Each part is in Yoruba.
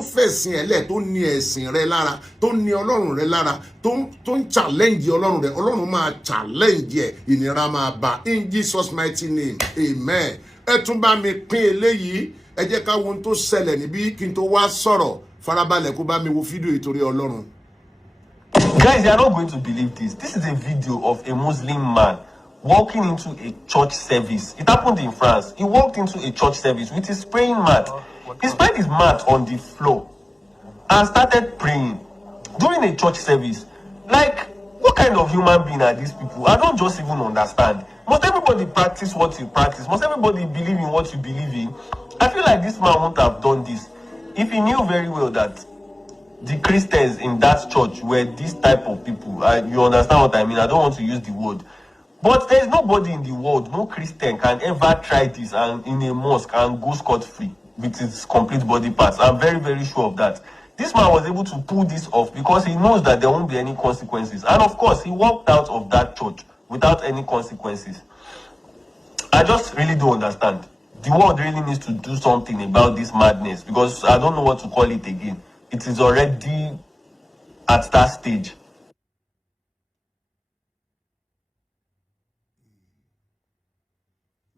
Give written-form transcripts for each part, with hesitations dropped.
tó fẹ̀sìn ẹ̀lẹ́ tó ní ẹ̀sìn rẹ lára tó ní ọlọ́run rẹ lára tó ń challenge ọlọ́run rẹ ọlọ́run máa challenge ẹ̀ ìnira máa bá in Jesus mighty name amen. ẹ tún bá mi pín eléyìí ẹ jẹ́ ká wo ohun tó ṣẹlẹ̀ níbí kí n tó wá sọ̀rọ̀ farabalẹ̀ kó bá mi wo fídíò ìtorí ọlọ́run. Guys, you are not going to believe this. This is a video of a Muslim man walking into a church service. It happened in France. He walked into a church service with his praying mat. He spread his mat on the floor and started praying during a church service. Like, what kind of human being are these people? I don't just even understand. Must everybody practice what you practice? Must everybody believe in what you believe in? I feel like this man wouldn't have done this if he knew very well that the Christians in that church were this type of people. You understand what I mean? I don't want to use the word. But there is nobody in the world, no Christian can ever try this and in a mosque and go scot-free with his complete body parts. I'm very, very sure of that. This man was able to pull this off because he knows that there won't be any consequences. And of course, he walked out of that church without any consequences. I just really don't understand. The world really needs to do something about this madness because I don't know what to call it again. It is already at that stage.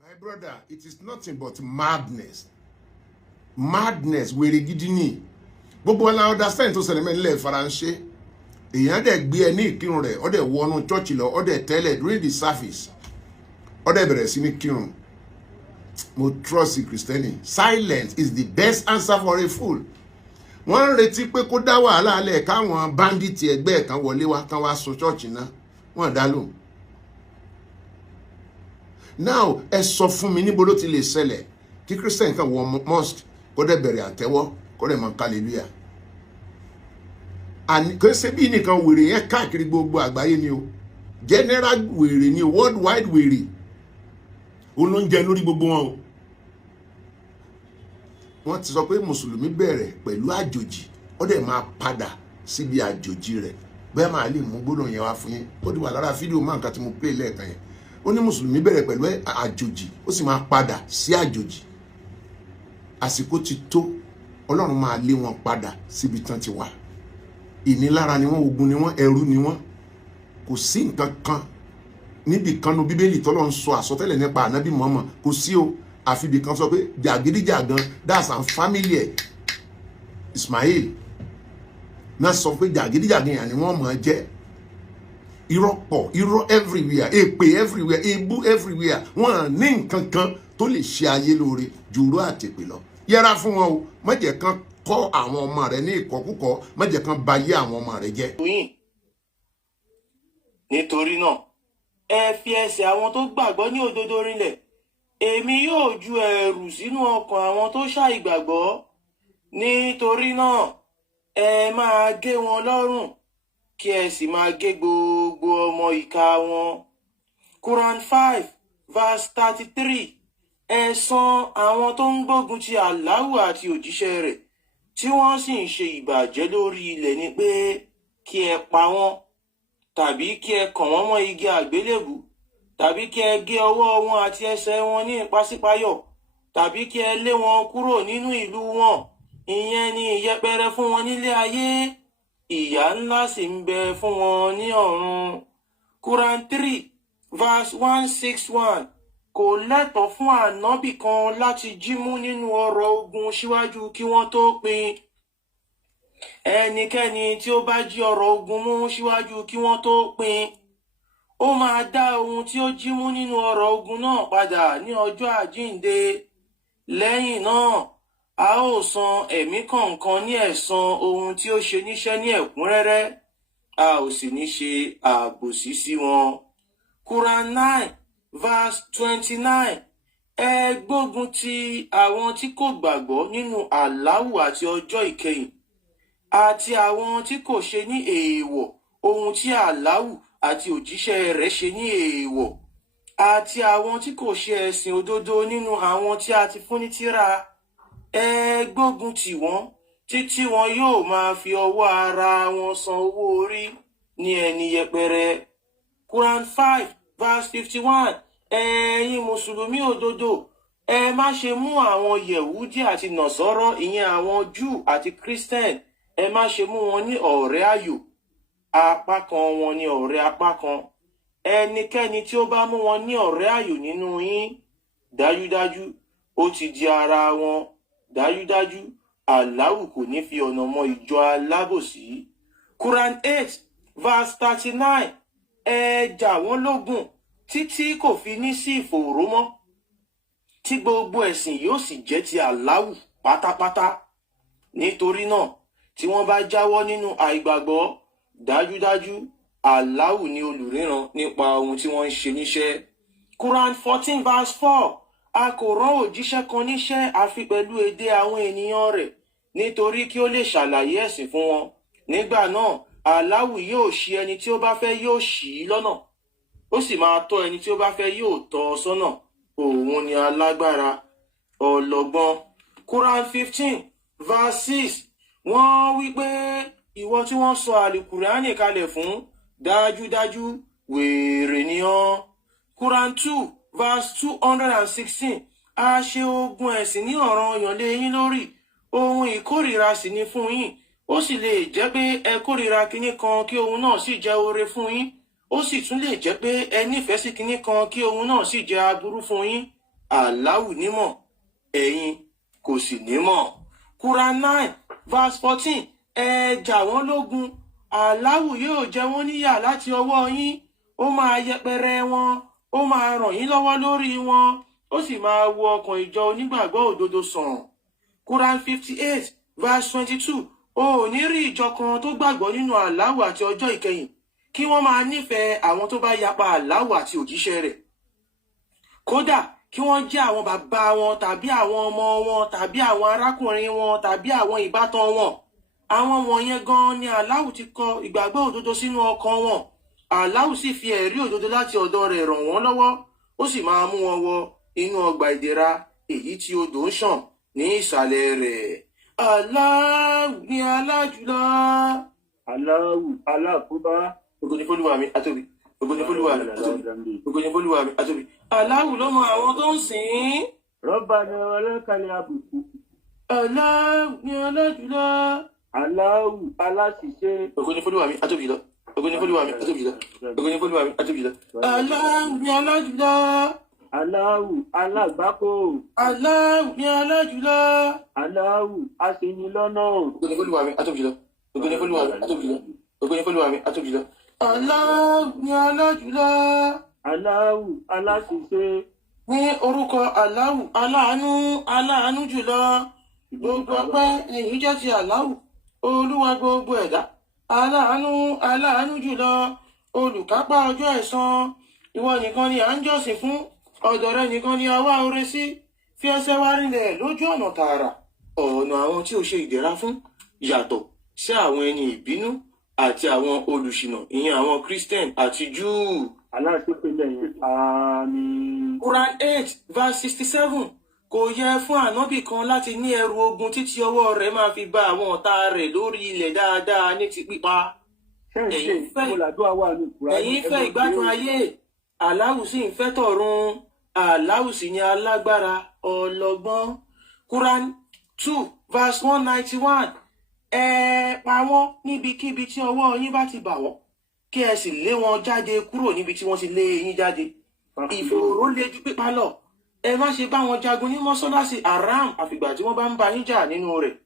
My brother, it is nothing but madness. Madness, wèrè gidi ni. Gbogbo wa la understand tó ṣẹlẹ̀ mẹ́lẹ̀ Faransé. Èèyàn dẹ̀ gbé ẹ ní ìkírun rẹ̀, ó dẹ̀ wọnú church lọ, ó dẹ̀ tẹ́lẹ̀ during the service. Ó dẹ̀ bẹ̀rẹ̀ sí ní kírun. Mo trust the Christianity. Silence is the best answer for a fool. Wọ́n retí pé kó dá wàhálà alẹ́ káwọn bandits ẹgbẹ́ kan wọlé wá kan wá sun church náà. Wọ́n dá lóhùn. Now, ẹ sọ fún mi níbo ló ti lè ṣẹlẹ̀ kí Christian kan wọ mosque kó dẹ̀ bẹ̀rẹ̀ àtẹ́wọ́ kó dẹ̀ máa hallelujah. And kò ṣe bí nìkan wèrè yẹn káàkiri gbogbo àgbáyé ni o. General wèrè ni o, worldwide wèrè. Ó ló ń jẹ lórí gbogbo wọn o. Wọ́n ti sọ pé Mùsùlùmí bẹ̀rẹ̀ pẹ̀lú àjòjì, ó dẹ̀ máa padà síbi àjòjì rẹ̀. Bẹ́ẹ̀ máa lè mú gbólóhùn yẹn wá fún yín. Ó di wà lára fídíò máa nǹkan tí mo play lẹ́ẹ̀kan yẹn. Ó ní Mùsùlùmí bẹ̀rẹ̀ pẹ̀lú àjòjì, ó sì máa padà sí àjòjì. Àsìkò ti tó, Ọlọ́run máa lé wọn padà síbi tán ti wà. Ìnilára ni wọ́n, ogun ni wọ́n, ẹrú ni wọ́n. Kò sí nǹkan kan níbi kan nu Bíbélì tọ́lọ́run sọ àsọtẹ́lẹ̀ nípa Ànábì Muhammad. Kò sí o. Àfi bí kan sọ pé jàgídíjàgan, that's an family Ismail. Náà sọ pé jàgídíjàgan yà ni wọ́n máa jẹ́. Irọ́ pọ̀, irọ́ everywhere, èpè everywhere, ebú everywhere. Wọ́n ní nǹkan kan tó lè ṣe ayé lóore jùrú àtèpè lọ. Yẹra fún wọn o, má jẹ́ kán kọ́ àwọn ọmọ rẹ̀ ní ìkọkúkọ, má jẹ́ kán ba ayé àwọn ọmọ rẹ̀ jẹ́. Nítorí náà, ẹ fi ẹsẹ̀ àwọn tó gbàgbọ́ ní òdodo rinlẹ̀. Èmi yóò ju ẹ̀rù sínú ọkàn àwọn tó ṣàìgbàgbọ́. Nítorí náà, ẹ máa gé wọn lọ́rùn kí ẹ sì máa gé gbogbo ọmọ ìka wọn. Quran 5 verse 33. Ẹ̀san àwọn tó ń gbógun ti Allahu àti òjíṣẹ́ rẹ̀ tí wọ́n sì ń ṣe ìbàjẹ́ lórí ilẹ̀ ni pé kí ẹ pa wọ́n tàbí kí ẹ kàn wọ́n mọ́ igi àgbélébù tàbí kí ẹ gé ọwọ́ wọn àti ẹsẹ̀ wọn ní ìpàsípayọ̀ tàbí kí ẹ lé wọn kúrò nínú ìlú wọn. Ìyẹn ni ìyẹpẹrẹ fún wọn nílé ayé, ìyà ńlá sì ń bẹ fún wọn ní ọ̀run. Quran 3 verse 161. Kò lẹ́tọ̀ọ́ fún ànábì kan láti jímú nínú ọrọ̀ ogun síwájú kí wọ́n tó pín. Ẹnikẹ́ni tí ó bá jí ọrọ̀ ogun mú síwájú kí wọ́n tó pín, ó máa dá ohun tí ó jí mú nínú ọrọ̀ ogun náà padà ní ọjọ́ àjíǹde. Lẹ́yìn náà, a ó san ẹ̀mí kọ̀ọ̀kan ní ẹ̀san ohun tí ó ṣe níṣẹ́ ní ẹ̀kúnrẹ́rẹ́, a ò sì ní ṣe àbòsí sí wọn. Quran 9 verse 29. Ẹ gbógun ti àwọn tí kò gbàgbọ́ nínú Allahu àti ọjọ́ ìkẹyìn, àti àwọn tí kò ṣe ní èèwọ̀ ohun tí Allahu àti òjíṣẹ́ rẹ̀ ṣe ní èèwọ̀, àti àwọn tí kò ṣe ẹ̀sìn òdodo nínú àwọn tí a ti fún ní tírà. Ẹ gbógun tì wọ́n títí wọn yóò máa fi ọwọ́ ara wọn san owó orí ní ẹni yẹpẹrẹ. Quran 5 verse 51. Ẹ̀yin Mùsùlùmí òdodo, ẹ má ṣe mú àwọn yẹ̀wúdí àti nọ̀sọ́rọ́ ìyẹn àwọn Júù àti Christian ẹ má ṣe mú wọn ní ọ̀rẹ́ ayò, apá kan wọn ní ọ̀rẹ́ apá kan. Ẹnikẹ́ni tí ó bá mú wọn ní ọ̀rẹ́ ayò nínú yín, dájúdájú ó ti di ara wọn. Dájúdájú Allahu kò ní fi ọ̀nà mọ ìjọ alábòsí. Quran 8 verse 39, ẹ jà wọ́n lógun títí kò fi ní sí ìfòòró mọ́, tí gbogbo ẹ̀sìn yóò sì jẹ́ ti Allahu pátápátá. Nítorí náà tí wọ́n bá jáwọ́ nínú àìgbàgbọ́, dájúdájú Allahu ni olùríran nípa ohun tí wọ́n ń ṣe níṣẹ́. Quran 14 verse 4, a kò rán òjíṣẹ́ kan níṣẹ́ àfi pẹ̀lú èdè àwọn ènìyàn rẹ̀, nítorí kí ó lè ṣàlàyé ẹ̀sìn fún wọn. Nígbà náà Allahu yóò ṣì ẹni tí ó bá fẹ́ yóò ṣì í lọ́nà, ó sì máa tọ́ ẹni tí ó bá fẹ́ yóò tọ́ ọ sọ́nà. Òun ni alágbára ọlọ́gbọ́n. Quran 15 verse 6, wọ́n wí pé ìwọ tí wọ́n sọ àlùkùránì kalẹ̀ fún, dájúdájú wèrè ni ọ́. Quran 2 verse 216, a ṣe ogun ẹ̀sìn ní ọ̀ranyàn lé yín lórí, ohun ìkórìíra sì ni fún yín. Ó sì lè jẹ́ pé ẹ kórìíra kinní kan kí ohun náà sì jẹ́ oore fún yín, ó sì tún lè jẹ́ pé ẹ nífẹ̀ẹ́ sí kinní kan kí ohun náà sì jẹ́ aburú fún yín. Allahu nímọ̀, ẹ̀yin kò sì nímọ̀. Quran 9 verse 14, ẹ jà wọ́n lógun, Allahu yóò jẹ wọ́n níyà láti ọwọ́ yín, ó máa yẹpẹrẹ wọn, ó máa ràn yín lọ́wọ́ lórí wọn, ó sì máa wo ọkàn ìjọ onígbàgbọ́ òdodo sàn. Quran 58 verse 22, o ò ní rí ìjọ kan tó gbàgbọ́ nínú Allahu àti ọjọ́ ìkẹyìn kí wọ́n máa nífẹ̀ẹ́ àwọn tó bá yapa Allahu àti òjíṣẹ́ rẹ̀. Kódà kí wọ́n jẹ́ àwọn bàbá wọn tàbí àwọn ọmọ wọn tàbí àwọn arákùnrin wọn tàbí àwọn ìbátan wọn. Àwọn wọ̀nyẹn gan ni Allahu ti kọ ìgbàgbọ́ òdodo sínú ọkàn wọn. Allahu sì fi ẹ̀rí òdodo láti ọ̀dọ̀ rẹ̀ ràn wọ́n lọ́wọ́, ó sì máa mú wọn wọ inú ọgbà ìdẹ̀ra èyí tí odò ń ṣàn ní ìsàlẹ̀ rẹ̀. Allahu ni alájùlọ. Allahu aláàkóbá. Ògo ni f'Olúwa mi àtóbi. Ògo ni f'Olúwa mi àtóbi. Ògo ni f'Olúwa mi àtóbi. Allahu ló mọ àwọn tó ń sìn ín. Rabbana wa lakal abdu. Allahu ni alájùlọ. Allahu aláṣìṣe. Ògo ni f'Olúwa mi àtóbi lọ. Ògo ni f'Olúwa mi àtóbi lọ. Ògo ni f'Olúwa mi àtóbi lọ. Allahu ni alájùlọ. Allahu alágbákò. Allahu ni alájùlọ. Allahu aṣinilọ́nà. Ògo ni f'Olúwa mi àtóbi lọ. Ògo ni f'Olúwa mi àtóbi lọ. Ògo ni f'Olúwa mi àtóbi lọ. Allahu ni alájùlọ. Allahu aláṣìṣe. Ní orúkọ Allahu aláàánú jùlọ. Gbogbo ọpẹ́ ẹ̀yìn jẹ́ ti Allahu, Olúwa gbogbo ẹ̀dá. Aláàánú jùlọ, olùkápá ọjọ́ ẹ̀san. Ìwọ nìkan ni à ń jọ́sìn fún, ọ̀dọ̀ rẹ nìkan ni a wá oore sí. Fi ẹsẹ̀ wa rinlẹ̀ lójú ọ̀nà tààrà, ọ̀nà àwọn tí ó ṣe ìdẹ̀ra fún, yàtọ̀ sí àwọn ẹni ìbínú àti àwọn olùṣìnà, ìyẹn àwọn Christian àti Júù. Aláṣepẹ̀lẹ̀ yẹn, àmín. Quran 8 verse 67, kò yẹ fún ànábì kan láti ní ẹrù ogun títí ọwọ́ rẹ̀ máa fi bá àwọn ọ̀tá rẹ̀ lórí ilẹ̀ dáadáa ní ti pípa. Ẹ̀yin fẹ́ ìgbádùn ayé, Allahu sì ń fẹ́ tọ̀run. Allahu sì ni alágbára ọlọ́gbọ́n. Quran 2 verse 191, ẹ pa wọ́n níbikíbi tí ọwọ́ yín bá ti bà wọ́n, kí ẹ sì lé wọn jáde kúrò níbi tí wọ́n ti lé yín jáde. Ìfòòró le ju pípa lọ. Ẹ má ṣe bá wọn jagun ní mọ́sálásí Haram àfìgbà tí wọ́n bá ń bá yín jà nínú rẹ̀.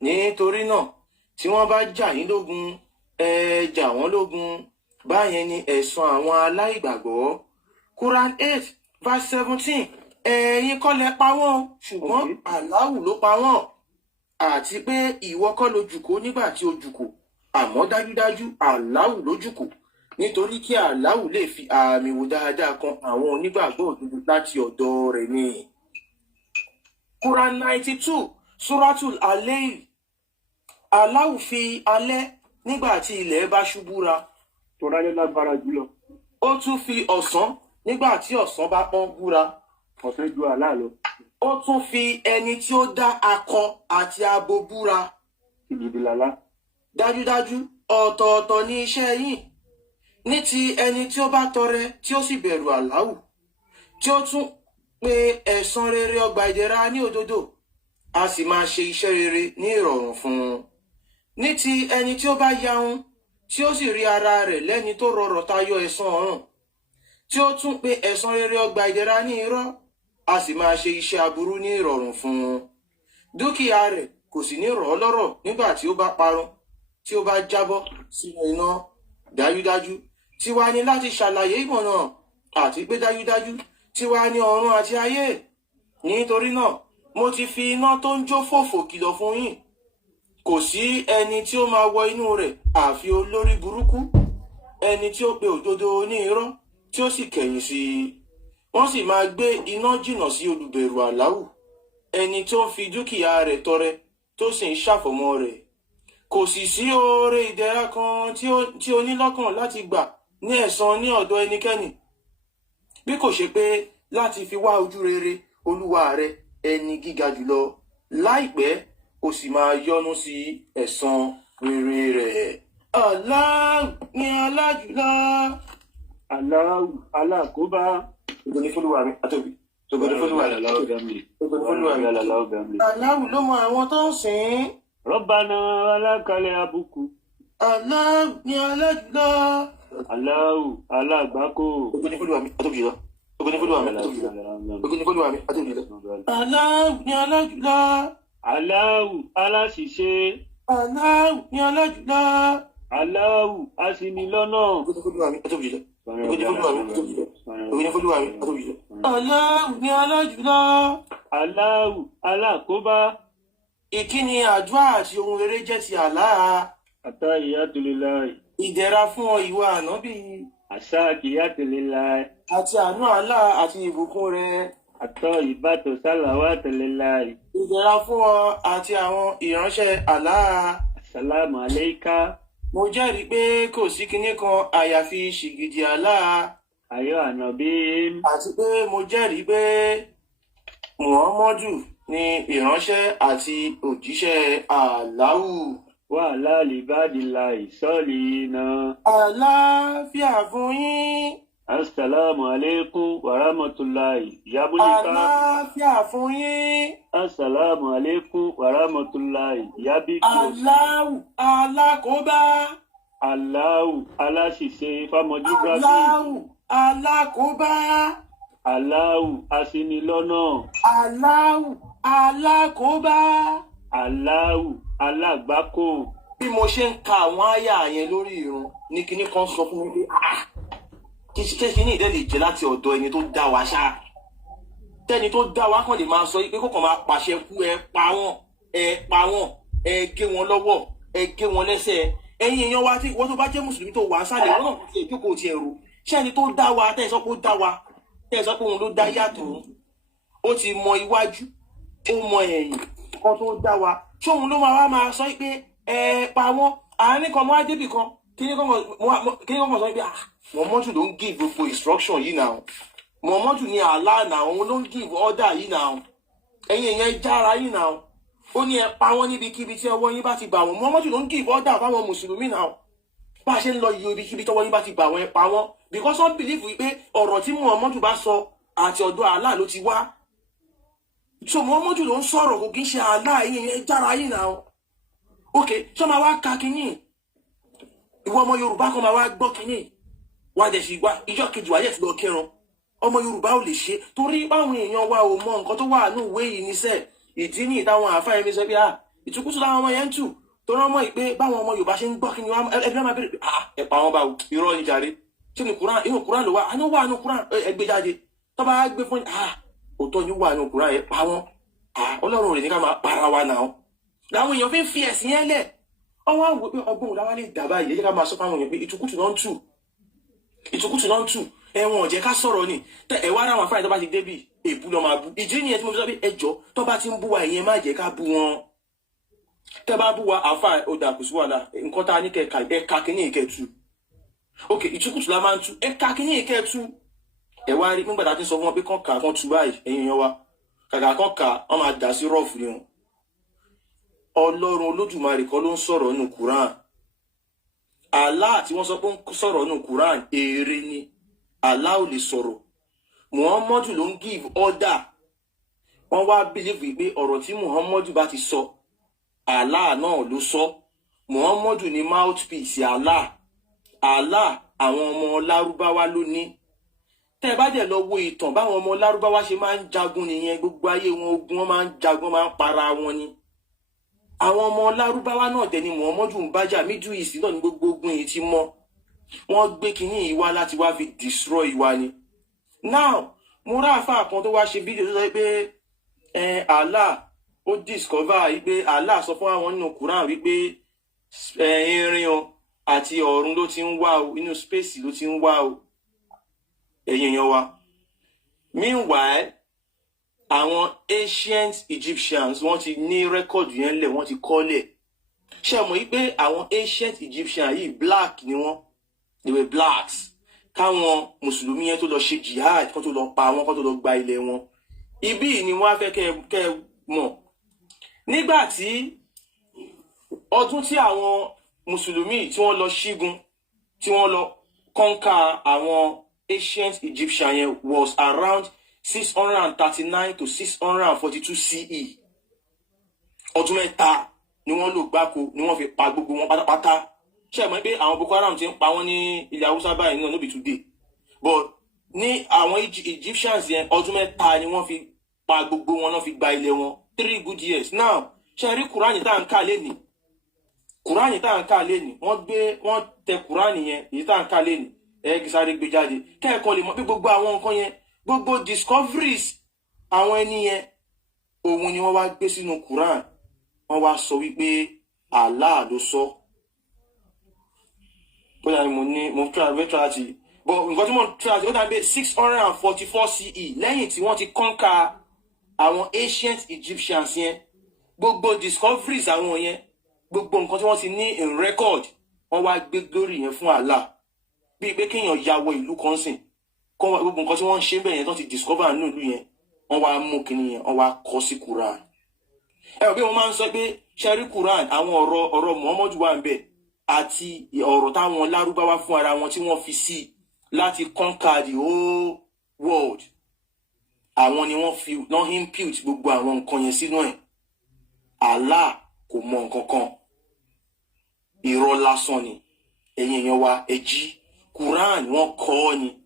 Nítorí náà tí wọ́n bá jà yín lógun, ẹ jà wọ́n lógun. Báyẹn ni ẹ̀san àwọn aláìgbàgbọ́. Quran 8 verse 17, ẹ̀yin kọ́ lẹ pa wọ́n, ṣùgbọ́n Allahu ló pa wọ́n. Àti pé ìwọ kọ́ ló jùkò nígbà tí o jùkò, àmọ́ dájúdájú Allahu ló jùkò, nítorí kí Allahu lè fi àmì wò dáadáa kan àwọn onígbàgbọ́ òdodo láti ọ̀dọ̀ rẹ̀ ni. Quran 92 Suratul Al-Layl, Allahu fi alẹ́ nígbà tí ilẹ̀ bá ṣú búra. Tọ́láyé lágbára jùlọ. Ó tún fi ọ̀sán nígbà tí ọ̀sán bá pọ́n búra. Ọ̀sán ju àlá lọ. Ó tún fi ẹni tí ó dá akọ àti abo búra. Ìdìdìlàlá. Dájúdájú ọ̀tọ̀ọ̀tọ̀ ni iṣẹ́ yín. Ní ti ẹni tí ó bá tọrẹ tí ó sì bẹ̀rù Allahu, tí ó tún pé ẹ̀san rere ọgbà ìdẹ̀ra ní òdodo, a sì máa ṣe iṣẹ́ rere ní ìrọ̀rùn fún un. Ní ti ẹni tí ó bá yahun tí ó sì rí ara rẹ̀ lẹ́ni tó rọrọ̀ tayọ ẹ̀san ọ̀run, tí ó tún pé ẹ̀san rere ọgbà ìdẹ̀ra ní irọ́, a sì máa ṣe iṣẹ́ aburú ní ìrọ̀rùn fún un. Dúkìá rẹ̀ kò sì ní rọ̀ ọ́ lọ́rọ̀ nígbà tí ó bá parun, tí ó bá jábọ́ sínú iná. Dájúdájú tiwa ni láti ṣàlàyé ìmọ̀ náà, àti pé dájúdájú tiwa ni ọ̀run àti ayé. Nítorí náà mo ti fi iná tó ń jó fòfò kìlọ̀ fún yín. Kò sí ẹni tí ó máa wọ inú rẹ̀ àfi olórí burúkú, ẹni tí ó pe òdodo ní irọ́ tí ó sì kẹ̀yìn sí i. Wọ́n sì máa gbé iná jìnnà sí olùbẹ̀rù Àláhù, ẹni tó ń fi dúkìá rẹ̀ tọrẹ tó sì ń ṣàfọ̀mọ́ rẹ̀. Kò sì sí oore ìdẹ̀ra kan tí o ní lọ́kàn láti gbà ní ẹ̀san ní ọ̀dọ̀ ẹnikẹ́ni, bí kò ṣe pé láti fi wá ojú rere Olúwa rẹ ẹni gíga jùlọ. Láìpẹ́ o sì máa yọ́nú sí ẹ̀san rere rẹ̀. Allahu ni alájùlọ. Allahu alákòóbá. Ògo ni f'Olúwa mi àtòbí. Ògo ni f'Olúwa mi àtòbí. Ògo ni f'Olúwa mi àtòbí. Allahu ló mọ àwọn tó ń sìn. Rabbana alákalẹ̀ àbùkù. Allahu ni alájùlọ. Allahu alágbákò. Ògo ni f'Olúwa mi àtòbí lọ. Ògo ni f'Olúwa mi àtòbí lọ. Ògo ni f'Olúwa mi àtòbí lọ. Allahu ni alájùlọ. Allahu aláṣìṣe. Allahu ni alájùlọ. Allahu aṣinilọ́nà. Ògo ni f'Olúwa mi àtòbí lọ. Ògo ni f'Olúwa mi àtòbí lọ. Ògo ni f'Olúwa mi àtòbí lọ. Allahu ni alájùlọ. Allahu alákòóbá. Ìkíni àdúrà àti ohun rere jẹ́ ti Allah. Àtàhíyátù lillahi. Ìdẹ̀ra fún ọ ìwà ànábì. Àsáàkìyátù lillahi. Àti àánú Allah àti ìbùkún rẹ̀. Àtọ́yìbátù sálàwátù lillahi. Ìdẹ̀ra fún ọ àti àwọn ìránṣẹ́ Allah. Assalamu alayka. Mo jẹ́rìí pé kò sí kinní kan àyàfi ṣìgìdì Allah. Ayọ́ ànàbí. Àti pé mo jẹ́rìí pé Muhammadu ni ìránṣẹ́ àti òjíṣẹ́ Allahu. Wa ala libadillahi salihina. Àlàáfíà fún yín. Assalamu alaykum wa rahmatullahi. Yabulika. Àlàáfíà fún yín. Assalamu alaykum wa rahmatullahi. Yabiki. Allahu alákòóbá. Allahu aláṣìṣe fámọdígbàgbé. Allahu alákòóbá. Allahu aṣinilọ́nà. Allahu alákòóbá. Allahu alágbákò. Bí mo ṣe ń ka àwọn àyà yẹn lórí ìrun ní kinní kan sọ fún mi pé kíní ìdẹ́ lè jẹ́ láti ọ̀dọ̀ ẹni tó dá wa ṣá. Tẹ́ni tó dá wa kàn lè máa sọ pé kókàn máa pàṣẹ kú ẹ pa wọ́n, ẹ gé wọn lọ́wọ́, ẹ gé wọn lẹ́sẹ̀. Ẹ̀yin èèyàn wa tí wọ́n tó bá jẹ́ mùsùlùmí tó wà sálẹ̀ wọ́n náà ti ìjókòó ti ẹ̀rù. Ṣé ẹni tó dá wa tẹ́ ẹ sọ pé ó dá wa, tẹ́ ẹ sọ pé òun ló dá yàtọ̀, ó ti mọ iwájú, ó mọ ẹ̀yìn kan tó dá wa. Ṣé òun ló máa sọ pé ẹ pa wọ́n? Àárín kan mọ́ adébì kan kí ni kọ́kọ́ sọ pé Muhammadu ló ń give gbogbo instruction yìí náà. Muhammadu ni Allah náà, òun ló ń give order yìí náà. Ẹ̀yin èèyàn jára yìí náà. Ó ní ẹ pa wọ́n níbikíbi tí ọwọ́ yín bá ti bà wọ́n. Muhammadu ló ń give order fáwọn mùsùlùmí náà. Bá a ṣe ń lọ yìí ibikíbi tọwọ́ yín bá ti bà wọ́n ẹ pa wọ́n. Because wọ́n believe wípé ọ̀rọ̀ tí Muhammadu bá sọ àti ọ̀dọ̀ Allah ló ti wá. So Muhammadu ló ń sọ̀rọ̀ kò kí ń ṣe Allah, ẹ̀yin èèyàn jára yìí náà. Ok, ṣọ́ máa wá ka kínní. Ìwọ ọmọ Yorùbá kan máa wá gbọ́ kínní. Wá dẹ̀ sí wá ìjọ kejì wáyé ti lọ kírun. Ọmọ Yorùbá ò lè ṣe torí báwọn èèyàn wa ò mọ nǹkan tó wà ní ìwé yìí níṣẹ́. Ìdí ní ìdáwọn àáfàá ẹ̀mí sọ pé ìtukùtù láwọn ọmọ yẹn ń tù tó rán mọ́ ìpé báwọn ọmọ Yorùbá ṣe ń gbọ́ kínní ẹbí máa bèrè pé ẹ̀pà wọn bá irọ́ ní jàre. Ṣé inú Kùránì ló wà? Àní ó wà nínú Kùránì ẹgbẹ́ jáde. Tó bá gbé fún òótọ́ ni ó wà nínú Kùránì ẹ̀ pa wọn. Ọlọ́run rẹ̀ ní ká máa para wa náà. Làwọn èèyàn fi ẹ̀sìn yẹn lẹ̀. Ọwọ́ àwọn pé ọgbọ́n òun láwá lè dàbá yìí, ẹ jẹ́ ká máa sọ fáwọn èèyàn pé ìtukùtù náà ń tù. Ẹ̀wọ̀n ò jẹ́ ká sọ̀rọ̀ ni. Ẹ wá ráwọn afáàní tó bá ti débì, èbú lọ máa bú. Ìdí nìyẹn tí mo fi sọ pé ẹjọ́ tó bá ti ń bú wa ìyẹn má jẹ́ ká bú wọn. Tẹ́ bá bú wa àfáà ó dà kò sí wàhálà. Nǹkan tá a ní kẹ̀ka ẹ̀ka kínní ìkẹ́tù. Ok, ìtukùtù la máa ń tú. Ẹ̀ka kínní ìkẹ́tù. Ẹ wá rí nígbà tá a ti sọ fún wọn pé kán kà á kán tú báyìí, ẹ̀yin èèyàn wa. Kàkà kán kà á, wọ́n máa dà sí rọ́ọ̀fù ni wọn. Ọlọ́run Olódùmarè kọ́ ló ń sọ̀rọ̀ nínú Quran. Allah tí wọ́n sọ pé ń sọ̀rọ̀ nínú Quran èrè ni. Allah ò lè sọ̀rọ̀. Muhammadu ló ń give order. Wọ́n wá believe pé ọ̀rọ̀ tí Muhammadu bá ti sọ Allah náà ló sọ. Muhammadu ni mouthpiece Allah. Allah àwọn ọmọ Lárúbáwá ló ní. Tẹ́ bá dẹ̀ lọ wo ìtàn báwọn ọmọ Lárúbáwá ṣe máa ń jagun nìyẹn, gbogbo ayé wọn ogun wọn máa ń jagun, máa ń para wọn ni. Àwọn ọmọ Lárúbáwá náà dẹ̀ ni Muhammadu ń bájà, Middle East náà ni gbogbo ogun yìí ti mọ́. Wọ́n gbé kinní yìí wá láti wá fi destroy wa ni. Now mo rá àfáà kan tó wá ṣe fídíò tó sọ pé Allah ó discover wípé Allah sọ fún àwọn nínú Quran wípé irin o àti ọ̀run ló ti ń wá o, inú space ló ti ń wá o, ẹ̀yin èèyàn wa. Meanwhile àwọn ancient Egyptians wọ́n ti ní record yẹn lẹ̀, wọ́n ti kọ́lẹ̀. Ṣé mọ̀ wípé àwọn ancient Egyptians yìí black ni wọ́n, they were blacks. Káwọn mùsùlùmí yẹn tó lọ ṣe jihad, kó tó lọ pa wọn, kó tó lọ gba ilẹ̀ wọn. Ibí ni wọ́n á fẹ́ kẹ́ mọ̀. Nígbà tí ọdún tí àwọn mùsùlùmí tí wọ́n lọ ṣígun, tí wọ́n lọ conquer àwọn ancient Egyptian yẹn was around 639 to 642 CE. Ọdún mẹ́ta ni wọ́n lò gbáko ni wọ́n fi pa gbogbo wọn pátápátá. Ṣé mọ̀ pé àwọn Boko Haram ti ń pa wọ́n ní ilẹ̀ Haúsá báyìí náà, no be today. But ní àwọn Egyptians yẹn ọdún mẹ́ta ni wọ́n fi pa gbogbo wọn, náà fi gba ilẹ̀ wọn. 3 good years. Now ṣe rí Kùránì tá à ń kà lénìí. Kùránì tá à ń kà lénìí. Wọ́n tẹ Kùránì yẹn, èyí tá à ń kà lénìí. Sáré gbé jáde. Kẹ́ẹ̀kan lè mọ̀ pé gbogbo àwọn nǹkan yẹn, gbogbo discoveries àwọn ẹni yẹn, òun ni wọ́n wá gbé sínú Quran. Wọ́n wá sọ wípé Allah ló sọ. Bóyá ni mo try láti, but nǹkan tí mo try láti, ó dàbí 644 CE lẹ́yìn tí wọ́n ti conquer àwọn ancient Egyptians yẹn, gbogbo discoveries àwọn yẹn, gbogbo nǹkan tí wọ́n ti ní in record, wọ́n wá gbé glory yẹn fún Allah. Bí pé kéèyàn ya wọ ìlú kan sìn, kọ́ gbogbo nǹkan tí wọ́n ń ṣe bẹ́ẹ̀ yẹn tó ti discover nínú ìlú yẹn, wọ́n wá mú kinní yẹn, wọ́n wá kọ sí Quran. Bí wọ́n máa ń sọ pé ṣẹ́rí Quran, àwọn ọ̀rọ̀ Muhammadu wà ń bẹ̀, àti ọ̀rọ̀ táwọn Lárúbáwá fún ara wọn tí wọ́n fi sí láti conquer the whole world. Àwọn ni wọ́n impute gbogbo àwọn nǹkan yẹn sínú ẹ̀. Allah kò mọ nǹkan kan. Irọ́ lásán ni. Ẹ̀yin èèyàn wa, ẹ jí. Quran wọ́n kọ́ ni.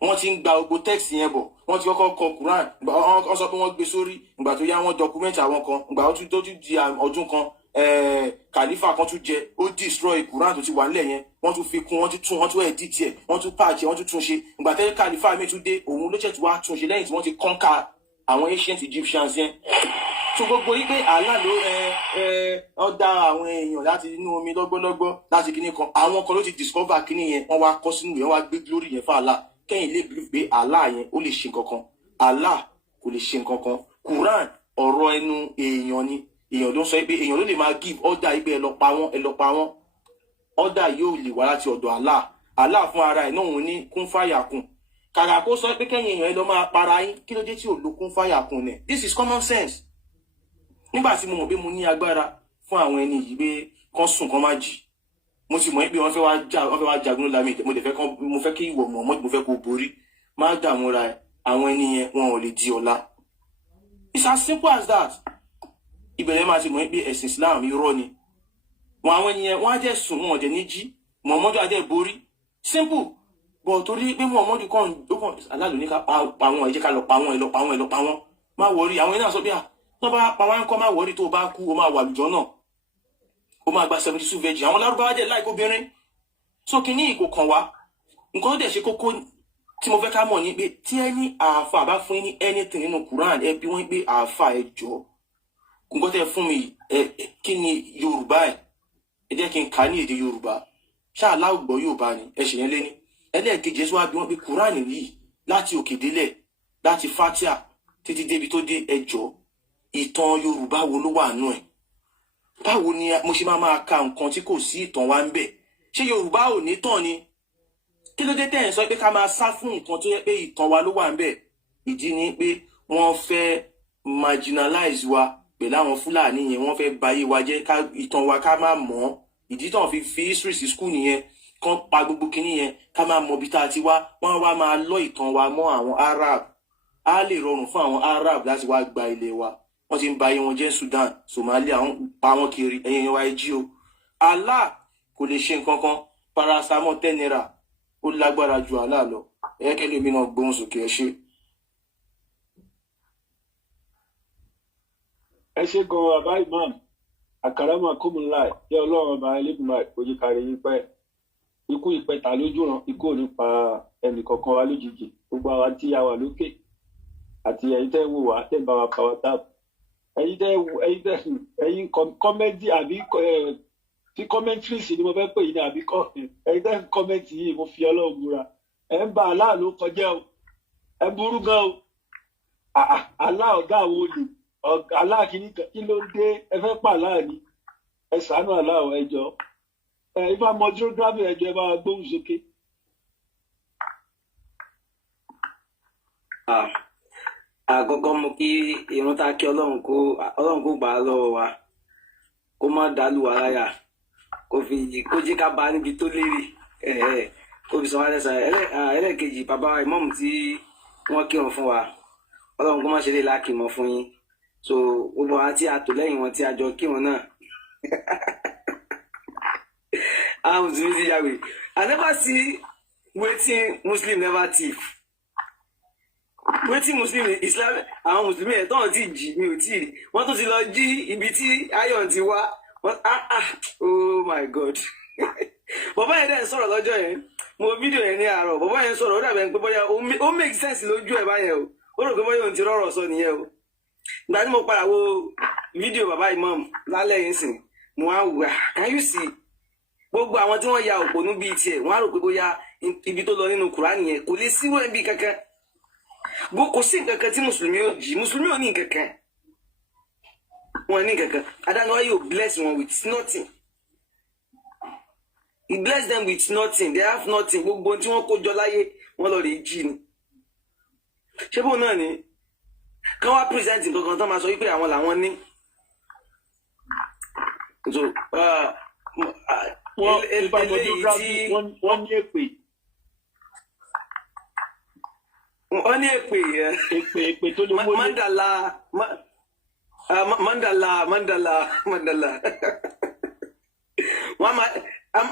Wọ́n ti ń gba gbogbo text yẹn bọ̀. Wọ́n ti kọ́kọ́ kọ Quran. Wọ́n sọ pé wọ́n gbé sórí. Ìgbà tó yá wọ́n document àwọn kan. Ìgbà tó tún di ọdún kan. Khalifa kan tún jẹ, ó destroy Quran tó ti wà nílẹ̀ yẹn. Wọ́n tún fi kún, wọ́n tún edit ẹ̀, wọ́n tún patch ẹ̀, wọ́n tún ṣe. Ìgbà tẹ́lẹ̀ Khalifa mi tún dé, òun ló ṣẹ̀tù wá tún ṣe lẹ́yìn tí wọ́n ti conquer àwọn ancient Egyptians yẹn. So gbogbo yìí pé Allah ló ó dá àwọn èèyàn láti inú omi lọ́gbọ́lọ́gbọ́ láti kíní kan. Àwọn kan ló ti discover kíní yẹn, wọ́n wá kọ́ sínú yẹn, wọ́n wá gbé glory yẹn fún Allah. Kẹ́yìn lè believe pé Allah yẹn ó lè ṣe nǹkan kan. Allah kò lè ṣe nǹkan kan. Quran ọ̀rọ̀ ẹnu èèyàn ni. Èèyàn ló ń sọ pé èèyàn ló lè máa give order yìí pé ẹ lọ pa wọ́n. Order yóò lè wá láti ọ̀dọ̀ Allah. Allah fún ara ẹ̀ náà òun ní kún fàyà kún. Kàkà kó sọ pé kẹ́yìn èèyàn ẹ lọ máa para yín, kí ló dé tí ò lo kún fàyà kún nẹ̀? This is common sense. Nígbà tí mo mọ̀ pé mo ní agbára fún àwọn ẹni yìí pé kán sùn kán má jì, mo sì mọ̀ pé wọ́n fẹ́ wá jagun lámì, mo fẹ́ kí ìwọ mọ̀, mo fẹ́ kó borí. Má dààmú ra ẹ̀, àwọn ẹni yẹn wọn ò lè di ọ̀la. It's as simple as that. Ìbẹ̀rẹ̀ máa ti mọ̀ pé ẹ̀sìn Islam irọ́ ni. Wọn àwọn ènìyàn wọ́n á jẹ́ sùn, wọn ò jẹ́ ní jí, Muhammadu á jẹ́ borí. Simple. But torí pé Muhammadu kan aláàlú ní ká pa wọn, ẹ jẹ́ ká lọ pa wọn. Má wọrí, àwọn ènìyàn sọ bí tó bá pa wá ń kọ́, má wọrí, tó bá kú, ó máa wà lùjọ́ náà. Ó máa gba 72 virgin. Àwọn Lárúbáwá jẹ́ láìkó obìnrin. So kíní ìkò kan wá. Nǹkan tó dẹ̀ ṣe kókó tí mo fẹ́ ká mọ̀ ní pé tí ẹni àáfà bá fún ní anything nínú Quran, ẹ bí wọ́n pé àáfà ẹ jọ̀ọ́. Nǹkan tẹ́ fún mi kí ni Yorùbá ẹ̀? Ẹ jẹ́ kí n kà ní èdè Yorùbá. Ṣá aláwùgbọ́ Yorùbá ni ẹ ṣe yẹn lé ní. Ẹlẹ́ẹ̀kejì ẹ sọ wá bí wọ́n pé Quran yìí láti òkè délẹ̀, láti Fatiha títí débi tó dé, ẹ jọ̀ọ́. Ìtàn Yorùbá wo ló wà nù ẹ̀? Báwo ni mo ṣe máa ka nǹkan tí kò sí ìtàn wa ń bẹ̀? Ṣé Yorùbá ò ní tàn ni? Kí ló dé tẹ́ ẹ̀ sọ pé ká máa sá fún nǹkan tó yẹ pé ìtàn wa ló wà ń bẹ̀? Ìdí ni pé wọ́n fẹ́ marginalize wa pẹ̀lú àwọn Fúlàní yẹn, wọ́n fẹ́ bayé wa jẹ́, ìtàn wa ká má mọ̀. Ìdí tán fi history sí school nìyẹn. kan pa gbogbo kinní yẹn ká máa mọ ibi tá a ti wá wọ́n wá máa lọ ìtàn wa mọ́ àwọn Arab á lè rọrùn fún àwọn Arab láti wá gba ilé wa wọ́n ti ń ba ayé wọn jẹ́ Sudan Somalia wọ́n pa wọ́n kiri ẹ̀yìn wa ẹ jí o Allah kò lè ṣe nǹkan kan paracetamol 10 naira ó lágbára ju Allah lọ ẹ̀ẹ́kẹ́lẹ́ mi náà gbóhùn sókè ẹ ṣe. ẹ ṣe gan bàbá imam àkàràmọ kọmùláì jẹ Ọlọ́run ọba ẹlẹdùnmáì ojúkàrẹ yín pẹ ikú ìpẹta lójú ran ikú ò ní pa ẹnì kankan wa lójijì gbogbo àwa tí a wà lókè àti ẹ̀yin tẹ́ ń wò wá tẹ́ ń bá wa power tap ẹ̀yin kọmẹdì àbí tí commentaries ni mo fẹ́ pè yín ní àbí ẹ̀yin tẹ́ ń kọmẹtì yìí mo fi Ọlọ́run búra ẹ ń bá aláàlú kọjá o ẹ burú gan o aláọgá àwọn olè aláàkíní kí ló dé ẹ fẹ́ pa aláàní ẹ ṣàánú aláwọ̀ ẹjọ́ ifá mọdúrógráfì ẹjọ́ ẹ bá gbóhùn sókè. àkọ́kọ́ mo kí irun tá a kí Ọlọ́run kó gbà á lọ́wọ́ wa kó má dàlú wa láyà kó jí ká bá níbi tó lérè kó fi sọ wá lẹ́sàn ẹlẹ́ẹ̀kejì bàbá ìmọ̀mù tí wọ́n kírun fún wa Ọlọ́run kó má ṣe lè lákìmọ̀ fún yín so gbogbo àwọn tí a tò lẹ́yìn wọn tí a jọ kírun náà àwọn mùsùlùmí ti yàwé I never see wetin Muslim never thief wetin Muslim Islam àwọn mùsùlùmí ẹ̀ tọ́wọ́n ti jì mi ò tí ì rí wọ́n tún ti lọ jí ibi tí iron ti wá oh my God bàbá yẹn dẹ̀ sọ̀rọ̀ lọ́jọ́ yẹn mo fídíò yẹn ní àárọ̀ bàbá yẹn sọ̀rọ̀ ó dàbẹ̀ pé bóyá ó make sense lójú ẹ̀ báyẹn o ó rò pé bóyá òun ti rọ̀rọ̀ sọ nìyẹn o ìgbà tí mo padà wo fídíò bàbá imam lálẹ́ yìí sìn mo wá wà can you see gbogbo àwọn tí wọ́n ya òpònú bíi tiẹ̀ wọ́n á rò pé bóyá ibi tó lọ nínú Kùránì yẹn kò lè sírò ẹ̀ bí kankan kò sí nǹkan kan tí mùsùlùmí ò jí mùsùlùmí ò ní nǹkan kan wọn ní nǹkan kan adájọ́ yóò bless wọn with nothing he bless them with nothing they have nothing gbogbo tí wọ́n kó jọ láyé wọ́n lọ rè jí ni ṣé bóun náà ni kí wọ́n present nǹkan tó máa sọ wípé àwọn làwọn ní. wọ́n ní èpè. wọ́n ní èpè èpè tó lè wọlé. mandala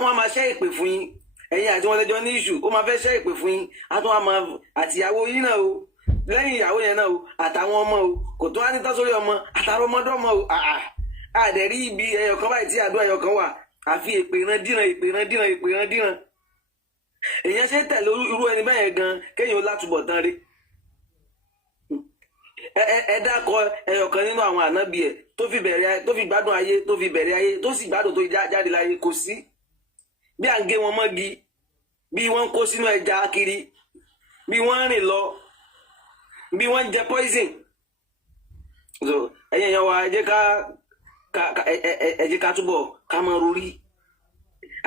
wọ́n máa ṣẹ́ ìpè fún yín ẹ̀yin àti wọn lẹ́jọ́ ní ìṣù ó máa fẹ́ ṣẹ́ ìpè fún yín àtìyàwó yín náà o lẹ́yìn ìyàwó yẹn náà o àtàwọn ọmọ o kò tó wá ní tọ́sórí ọmọ àtàwọn ọmọdọ́mọ o àdẹ̀rí ibi ẹyọkan báyìí tí àdúrà ẹyọkan wà àfi èpè ìran èèyàn ṣe tẹ̀lé irú ẹni bẹ́ẹ̀ gan kéèyàn ó látúbọ̀ tán rí ẹ dákọ ẹyọkan nínú àwọn ànábì ẹ tó fi gbádùn ayé tó fi bẹ̀rẹ̀ ayé tó sì gbádùn tó jáde láyé kò sí bí à ń gé wọn mọ́gi bí wọ́n kó sínú ẹja kiri bí wọ́n rìn lọ bí wọ́n jẹ poison so ẹ̀yin èèyàn wa ẹ jẹ́ ká túbọ̀ ká máa rorí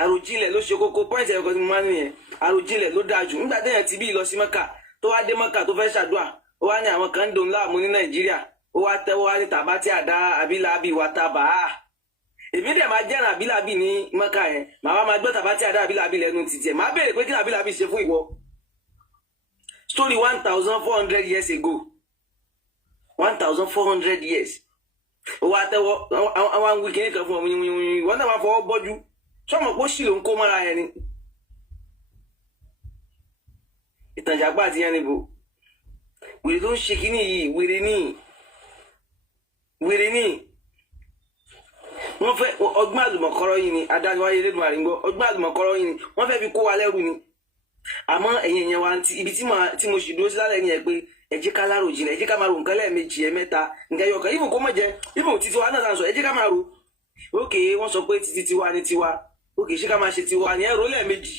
àròjinlẹ̀ ló ṣe kókó pọ́ìntì ẹ̀kọ́ tí mo máa ń nìyẹn àròjinlẹ̀ ló dáa jù nígbà téèyàn ti bí lọ sí Mẹ́kà tó wá dé Mẹ́kà tó fẹ́ ṣàdúà ó wá ní àwọn kan ń dòun láàmú ní Nàìjíríà ó wá tẹ́wọ́ wá ní tàbá tí àdá àbílàbí wa tàbá èmi dẹ̀ máa jẹ́ràn àbílàbí ní Mẹ́kà yẹn màá wá máa gbọ́ tàbá tí àdá àbílàbí lẹ́nu títì ẹ̀ máa béèrè pé kí ni àbílàbí ṣe fún ìwọ story 1400 years ago 1400 years ó wá tẹ́wọ́ àwọn wí kìíní kan fún ọmọ yìí wọ́n náà máa fọwọ́ bọ́jú sọ́mọ̀ pé ó sì ló ń kó mọ́ra ẹni ìtànjàgbá àti yẹn níbo wèrè tó ń ṣe kínní yìí wèrè ní wọ́n fẹ́ ọgbọ́n àlùmọ̀kọ́rọ́ yìí ni adájọ́ wáyé lẹ́dùn àrígbọ́ ọgbọ́n àlùmọ̀kọ́rọ́ yìí ni wọ́n fẹ́ fi kó wa lẹ́rù ni àmọ́ ẹ̀yin èèyàn wa ibi tí mo sì dúró sí lálẹ́ yẹn pé ẹ jẹ́ ká lárò jinlẹ̀ ẹ jẹ́ ká máa ro nǹkan lẹ́ẹ̀mejì ẹ̀mẹ́ta nǹkan ẹyọkan ibùn kó mọ̀ jẹ́ ibùn títí wa náà sàn sọ ẹ jẹ́ ká máa ro ókè wọ́n sọ pé títí tiwa ni tiwa ókè ṣé ká máa ṣe tiwa ni ẹ̀rọ lẹ́ẹ̀mejì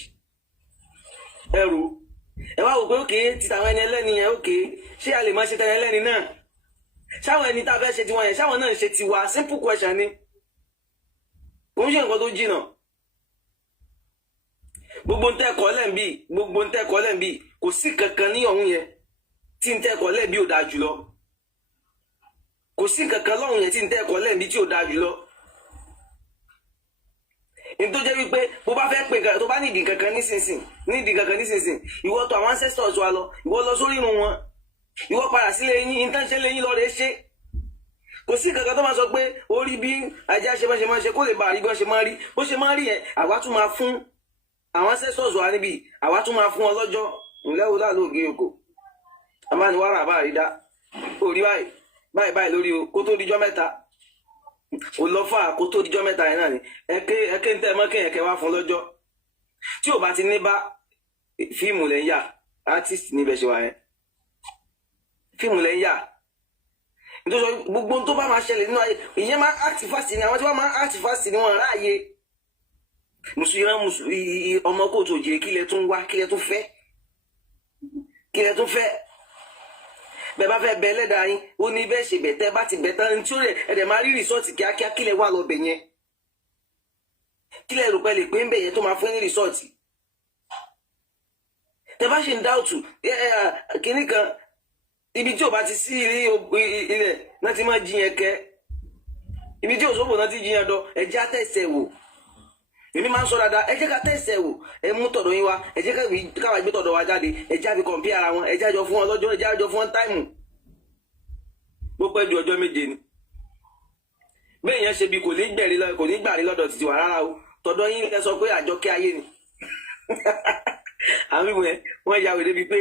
ẹ̀rọ ẹ wá wò pé ókè títa àwọn ẹni ẹlẹ́ni yẹn ókè ṣé a lè máa ṣe tẹni ẹlẹ́ni náà ṣáwọn ẹni tá a fẹ́ ṣe tiwọn yẹn ṣáwọn náà ń ṣe tiwa simple question ni kò ń ṣe nǹkan tó jìnnà gbogbo ń tẹ́kọ̀ọ́ lẹ́ǹbì kò sí kankan ní ọ̀hún yẹn tí ń tẹ́kọ̀ọ́ lẹ́ǹbì ò dáa jùlọ kò sí kankan lọ́hún yẹn tí ń tẹ́kọ̀ọ́ lẹ́ǹbì tí ò dáa jùlọ ní tó jẹ́ wípé bó bá fẹ́ pè kan tó bá nídìí kankan nísinsìn ìwọ tó àwọn ancestors wa lọ ìwọ lọ sórí irun wọn ìwọ padà sílé yín intention lé yín lọ rẹ ṣe kò sí kankan tó máa sọ pé orí bí ajá ṣe máa ṣe kó lè bá àrígbọ́n ṣe máa rí bó ṣe máa rí yẹn àwa tún máa fún àwọn ancestors wa níbi àwa tún máa fún ọ lọ́jọ́ ìlẹ́wò láàlóògì oko àbániwárà àbá àrídá orí báyìí lórí o kó tó dijọ́ mẹ́ta ò lọ fà kó tó dijọ́ mẹ́ta yẹn náà ni ẹ̀kẹ́ ń tẹ́ mọ́ kéèyàn kẹ́ wá fún lọ́jọ́ tí ò bá ti ní bá fíìmù lẹ́ ń yà artist níbẹ̀ ṣe wà yẹn fíìmù lẹ́ ń yà nítorí gbogbo tó bá máa ṣẹlẹ̀ nínú ayé ìyẹn máa act fast ni àwọn tí wọ́n máa act fast ni wọ́n ráàyè mùsùlùmí ọmọ kóòtù òjìrì kílẹ̀ tún wá kílẹ̀ tún fẹ́ bẹ́ẹ̀ bá fẹ́ bẹ ẹlẹ́dàá yín ó ní bẹ́ẹ̀ ṣe bẹ̀tẹ́ bá ti bẹ̀tẹ́ ní tí ó rẹ̀ ẹ̀dẹ̀ máa rí rìsọ́ọ̀tì kíákíá kílẹ̀ wà lọ bẹ̀ yẹn kílẹ̀ rò pé lè pé ń bẹ̀ yẹn tó máa fún ní rìsọ́ọ̀tì tẹ bá ṣe ń dáùtù kínní kan ibi tí ò bá ti sí ilẹ̀ náà ti máa jiyàn kẹ́ ibi tí òṣòwò náà ti jiyàn dọ ẹ̀jẹ̀ àtẹ̀sẹ̀ wò èmi máa ń sọ dáadáa ẹ jẹ́ ká tẹ̀sẹ̀ wò ẹ mú tọ̀dọ̀ yín wá ẹ jẹ́ káwa gbé tọ̀dọ̀ wa jáde ẹ jẹ́ àfi kọ̀m̀pí ara wọn ẹ jẹ́ àjọ fún wọn lọ́jọ́ ẹ jẹ́ àjọ fún wọn táìmù bó pẹ́ ju ọjọ́ méje ni bẹ́ẹ̀ yẹn ṣe bí kò ní gbàrí lọ́dọ̀ títí wà rárá o tọ̀dọ̀ yín ẹ sọ pé àjọkẹ́ ayé ni àwọn ìwọ̀n yẹn wọ́n ya wèrè bíi pé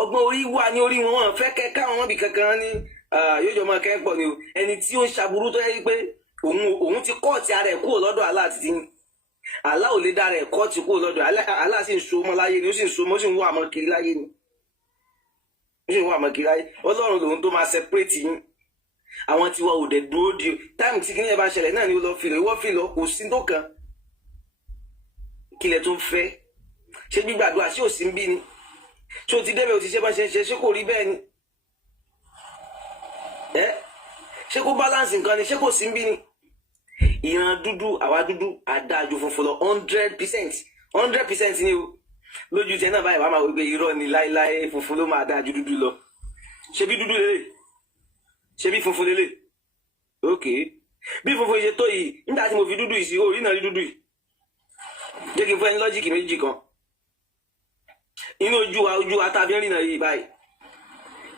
ọgbọ́n orí wà ní orí wọn fẹ́ kẹ́ káwọn wọn bì kankan ní yóò jọ máa kẹ́ pọ̀ ni o ẹni tí ó ń ṣaburú tó yẹ pé òun ti kọ́ọ̀tì ara ẹ̀ kúrò lọ́dọ̀ Allah àti tiyín Allah ò lè dára ẹ̀kọ́ tí kúrò lọ́dọ̀ Allah sì ń so mọ́ láyé ni ó sì ń so mọ́ ó sì ń wá àmọ́ kiri láyé ni ó sì ń wá àmọ́ kiri láyé ọlọ́run lòun tó máa separate yín àwọn tí wọ́n ò dẹ̀ dúró di táìmù tí kíní ẹ̀ bá ṣẹlẹ̀ náà ni ó lọ fìlọ ìwọ́ fìlọ kò sí tó kan kílẹ̀ tó ń fẹ́ ṣé gbígbàdúrà ṣé ò sí ń bí ni ṣé o ti débẹ̀ o ti ṣe bá ṣe ń ṣe ṣé kò rí bẹ́ẹ̀ ni ṣé kó balance nǹkan ni ṣé kò sí ń bí ni ìran dúdú àwa dúdú àdájú funfun lọ 100% ni o lójú tẹ náà báyìí wàá máa wí pé irọ́ ni láéláé funfun ló máa dájú dúdú lọ ṣebí dúdú lélẹ̀ ṣebí funfun lélẹ̀ ok bí funfun ṣe tó yìí nígbà tí mo fi dúdú yìí sí orí náà rí dúdú yìí jẹ́ kí n fún ẹni lọ́jíìkì méjì kan inú ojú wa tá a fi ń rìnà yìí báyìí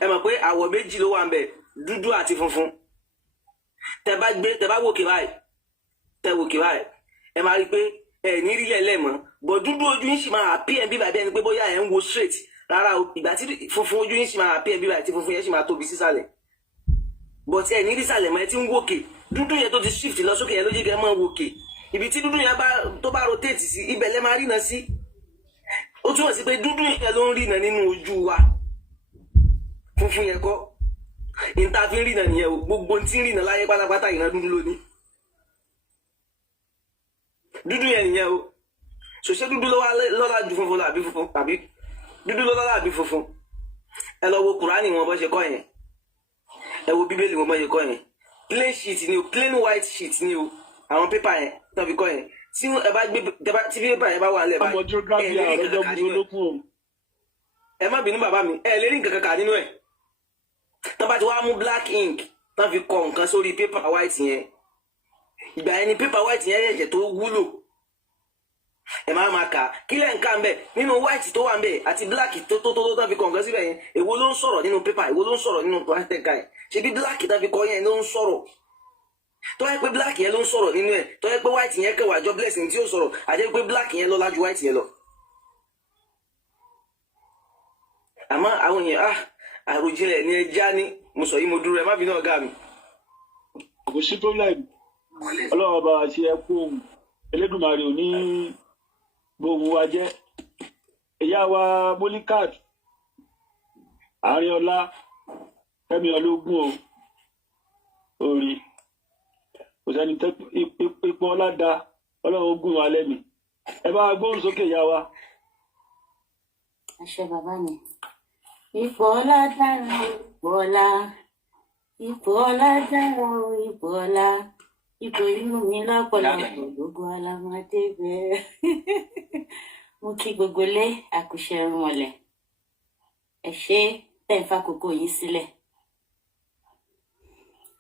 ẹ mọ̀ pé àwọ̀ méjì ló wà ń bẹ̀ dúdú àti funfun tẹ bá wòkè báyìí ẹ máa rí i pé ẹ ní rí lẹ́lẹ́mọ́ bọ̀ dúdú ojú yín sì máa àpí ẹ̀ bíbà bí ẹni pé bóyá ẹ̀ ń wo straight rárá o ìgbà tí funfun ojú yín sì máa àpí ẹ̀ bíbà tí funfun yẹn sì máa tóbi sísàlẹ̀ bọ̀ tí ẹ̀ ní rí sàlẹ̀ mọ́ ẹ ti ń wòkè dúdú yẹn tó ti shift lọ sókè yẹn ló jẹ́ kẹ́ mọ́ wòkè ibi tí dúdú yẹn tó bá rotate sí ibẹ̀ lẹ́ máa rìnà sí ó túmọ̀ sí pé dúdú yẹn ló ń rìnà nínú ojú wa funfun yẹn kọ́ ìta fi ń rìnà nìyẹn o gbogbo tí ń rìnà láyé pátápátá ìran dúdú lónìí dúdú yẹn nìyẹn o ṣòṣe dúdú lọ́la ju funfun lọ àbí funfun àbí dúdú lọ́la àbí funfun ẹ lọ wo kùránì wọn bọ́ ṣe kọ́ yẹn ẹ wo bíbélì wọn bọ́ ṣe kọ́ yẹn plain sheet ni o plain white sheet ni o àwọn pépà yẹn tó fi kọ́ yẹn tí ẹ bá gbé tí pépà yẹn bá wà lẹ̀ báyìí ẹ má bínú bàbá mi ẹ lè rí nǹkan kankan nínú ẹ̀ tó bá ti wá mú black ink tó fi kọ nǹkan sórí pépà white yẹn ìgbà yẹn ni pépà white yẹn ẹ̀jẹ̀ tó wúlò ẹ máa kà kí lẹ́ ń kà ń bẹ̀ nínú white tó wà ń bẹ̀ àti black tó fi kọ nǹkan síbẹ̀ yẹn èwo ló ń sọ̀rọ̀ nínú pépà èwo ló ń sọ̀rọ̀ nínú plastic yẹn ṣebí black tó fi kọ yẹn ló ń sọ̀rọ̀ tó yẹ pé black yẹn ló ń sọ̀rọ̀ nínú ẹ̀ tó yẹ pé white yẹn kẹwàá jọ blessing tí ó sọ̀rọ̀ àti pé black yẹn lọ́lá ju white yẹn lọ. àmọ́ àwọn èèyàn àròjinlẹ̀ ni ẹja ní mo sọ yìí mo dúró ẹ má bínú ọ̀gá mi. kò sí problem ọlọ́run ọba àti ẹkú ohun Elédùmarè ò ní gbóhùn wa jẹ́ ìyá wa Molikat Àárínọlá Fẹ́mi Ológun o orí kò sẹ́ni ipò ọlá da ọlọ́run ogun wa lẹ́mìí ẹ bá gbóhùn sókè ìyá wa. àṣẹ bàbá mi ipò ọlá dára ipò ọlá ipò ọlá dára ipò ọlá ipò inú mi lọ́pọ̀lọpọ̀ gbogbo alámọdé bẹ́ẹ̀ mo kí gbogbo lé àkùṣe ẹrùmọlẹ̀ ẹ ṣe tẹ́ ń fàkókò yín sílẹ̀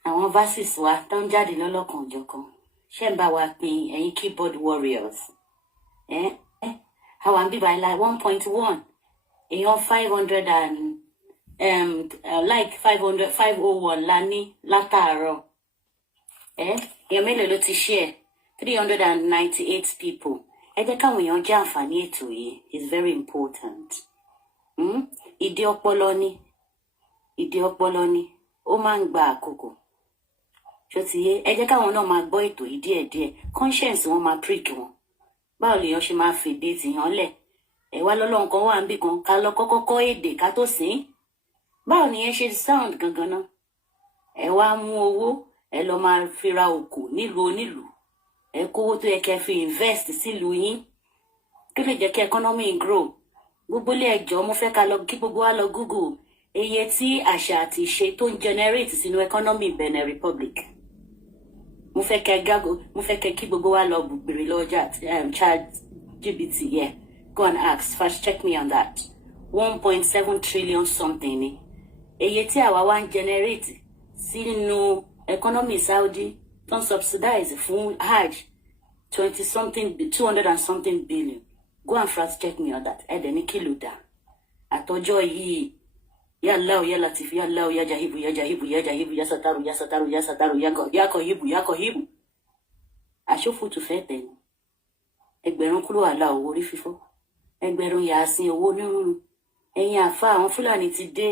àwọn verses wa tó ń jáde lọ́lọ́kan òjọ̀kan ṣé ń bá wa pín ẹ̀yin keyboard warriors àwọn àbí by like 1.1 èèyàn 500 and like 501 la ní látàárọ̀ èèyàn mélòó ló ti share 398 people ẹ jẹ́ káwọn èèyàn jẹ àǹfààní ètò yìí is very important. Ìdí ọpọlọ ni ó máa ń gba àkókò ṣó ti yé ẹ jẹ́ káwọn náà máa gbọ́ ètò yìí díẹ̀díẹ̀ conscience wọn máa prick wọn báwo lèèyàn ṣe máa fèdè tìyàn lẹ̀ ẹ wá lọ́lọ́run kan wà níbì kan ká lọ kọ́kọ́ kọ́ èdè ká tó sìn báwo nìyẹn ṣe sound gangan náà ẹ wá mú owó ẹ lọ máa fi ra òkò nílùú onílùú ẹ kówó tó yẹ kẹ́ fi invest sílùú yín kí lè jẹ́ kí economy grow gbogbo ilé ẹjọ́ mo fẹ́ ká lọ kí gbogbo wa lọ Google iye tí àṣà àti ìṣe tó ń generate sínú economy Benin Republic mo fẹ́ kẹ́ kí gbogbo wa lọ bèrè lọ́jà ChatGPT yeah go and ask fast check me on that 1.7 trillion something ni iye tí àwa wá ń generate sínú economy Saudi tó ń subsidize fún Hajj 200 and something billion go and fast check me on that ẹ̀dẹ̀ ní kìlò dá àtọjọ́ yìí ya Allah ya Latif ya Allah ya Jahibu ya Jahibu ya Jahibu ya Sataru ya Sataru ya Sataru ya Kohibu àṣòfòtù fẹ́ tẹ̀ ní ẹgbẹ̀rún kúrò àlà owó orí fífọ́ ẹgbẹ̀rún yàásín owó onírúurú ẹ̀yin àfa àwọn Fúlàní ti dé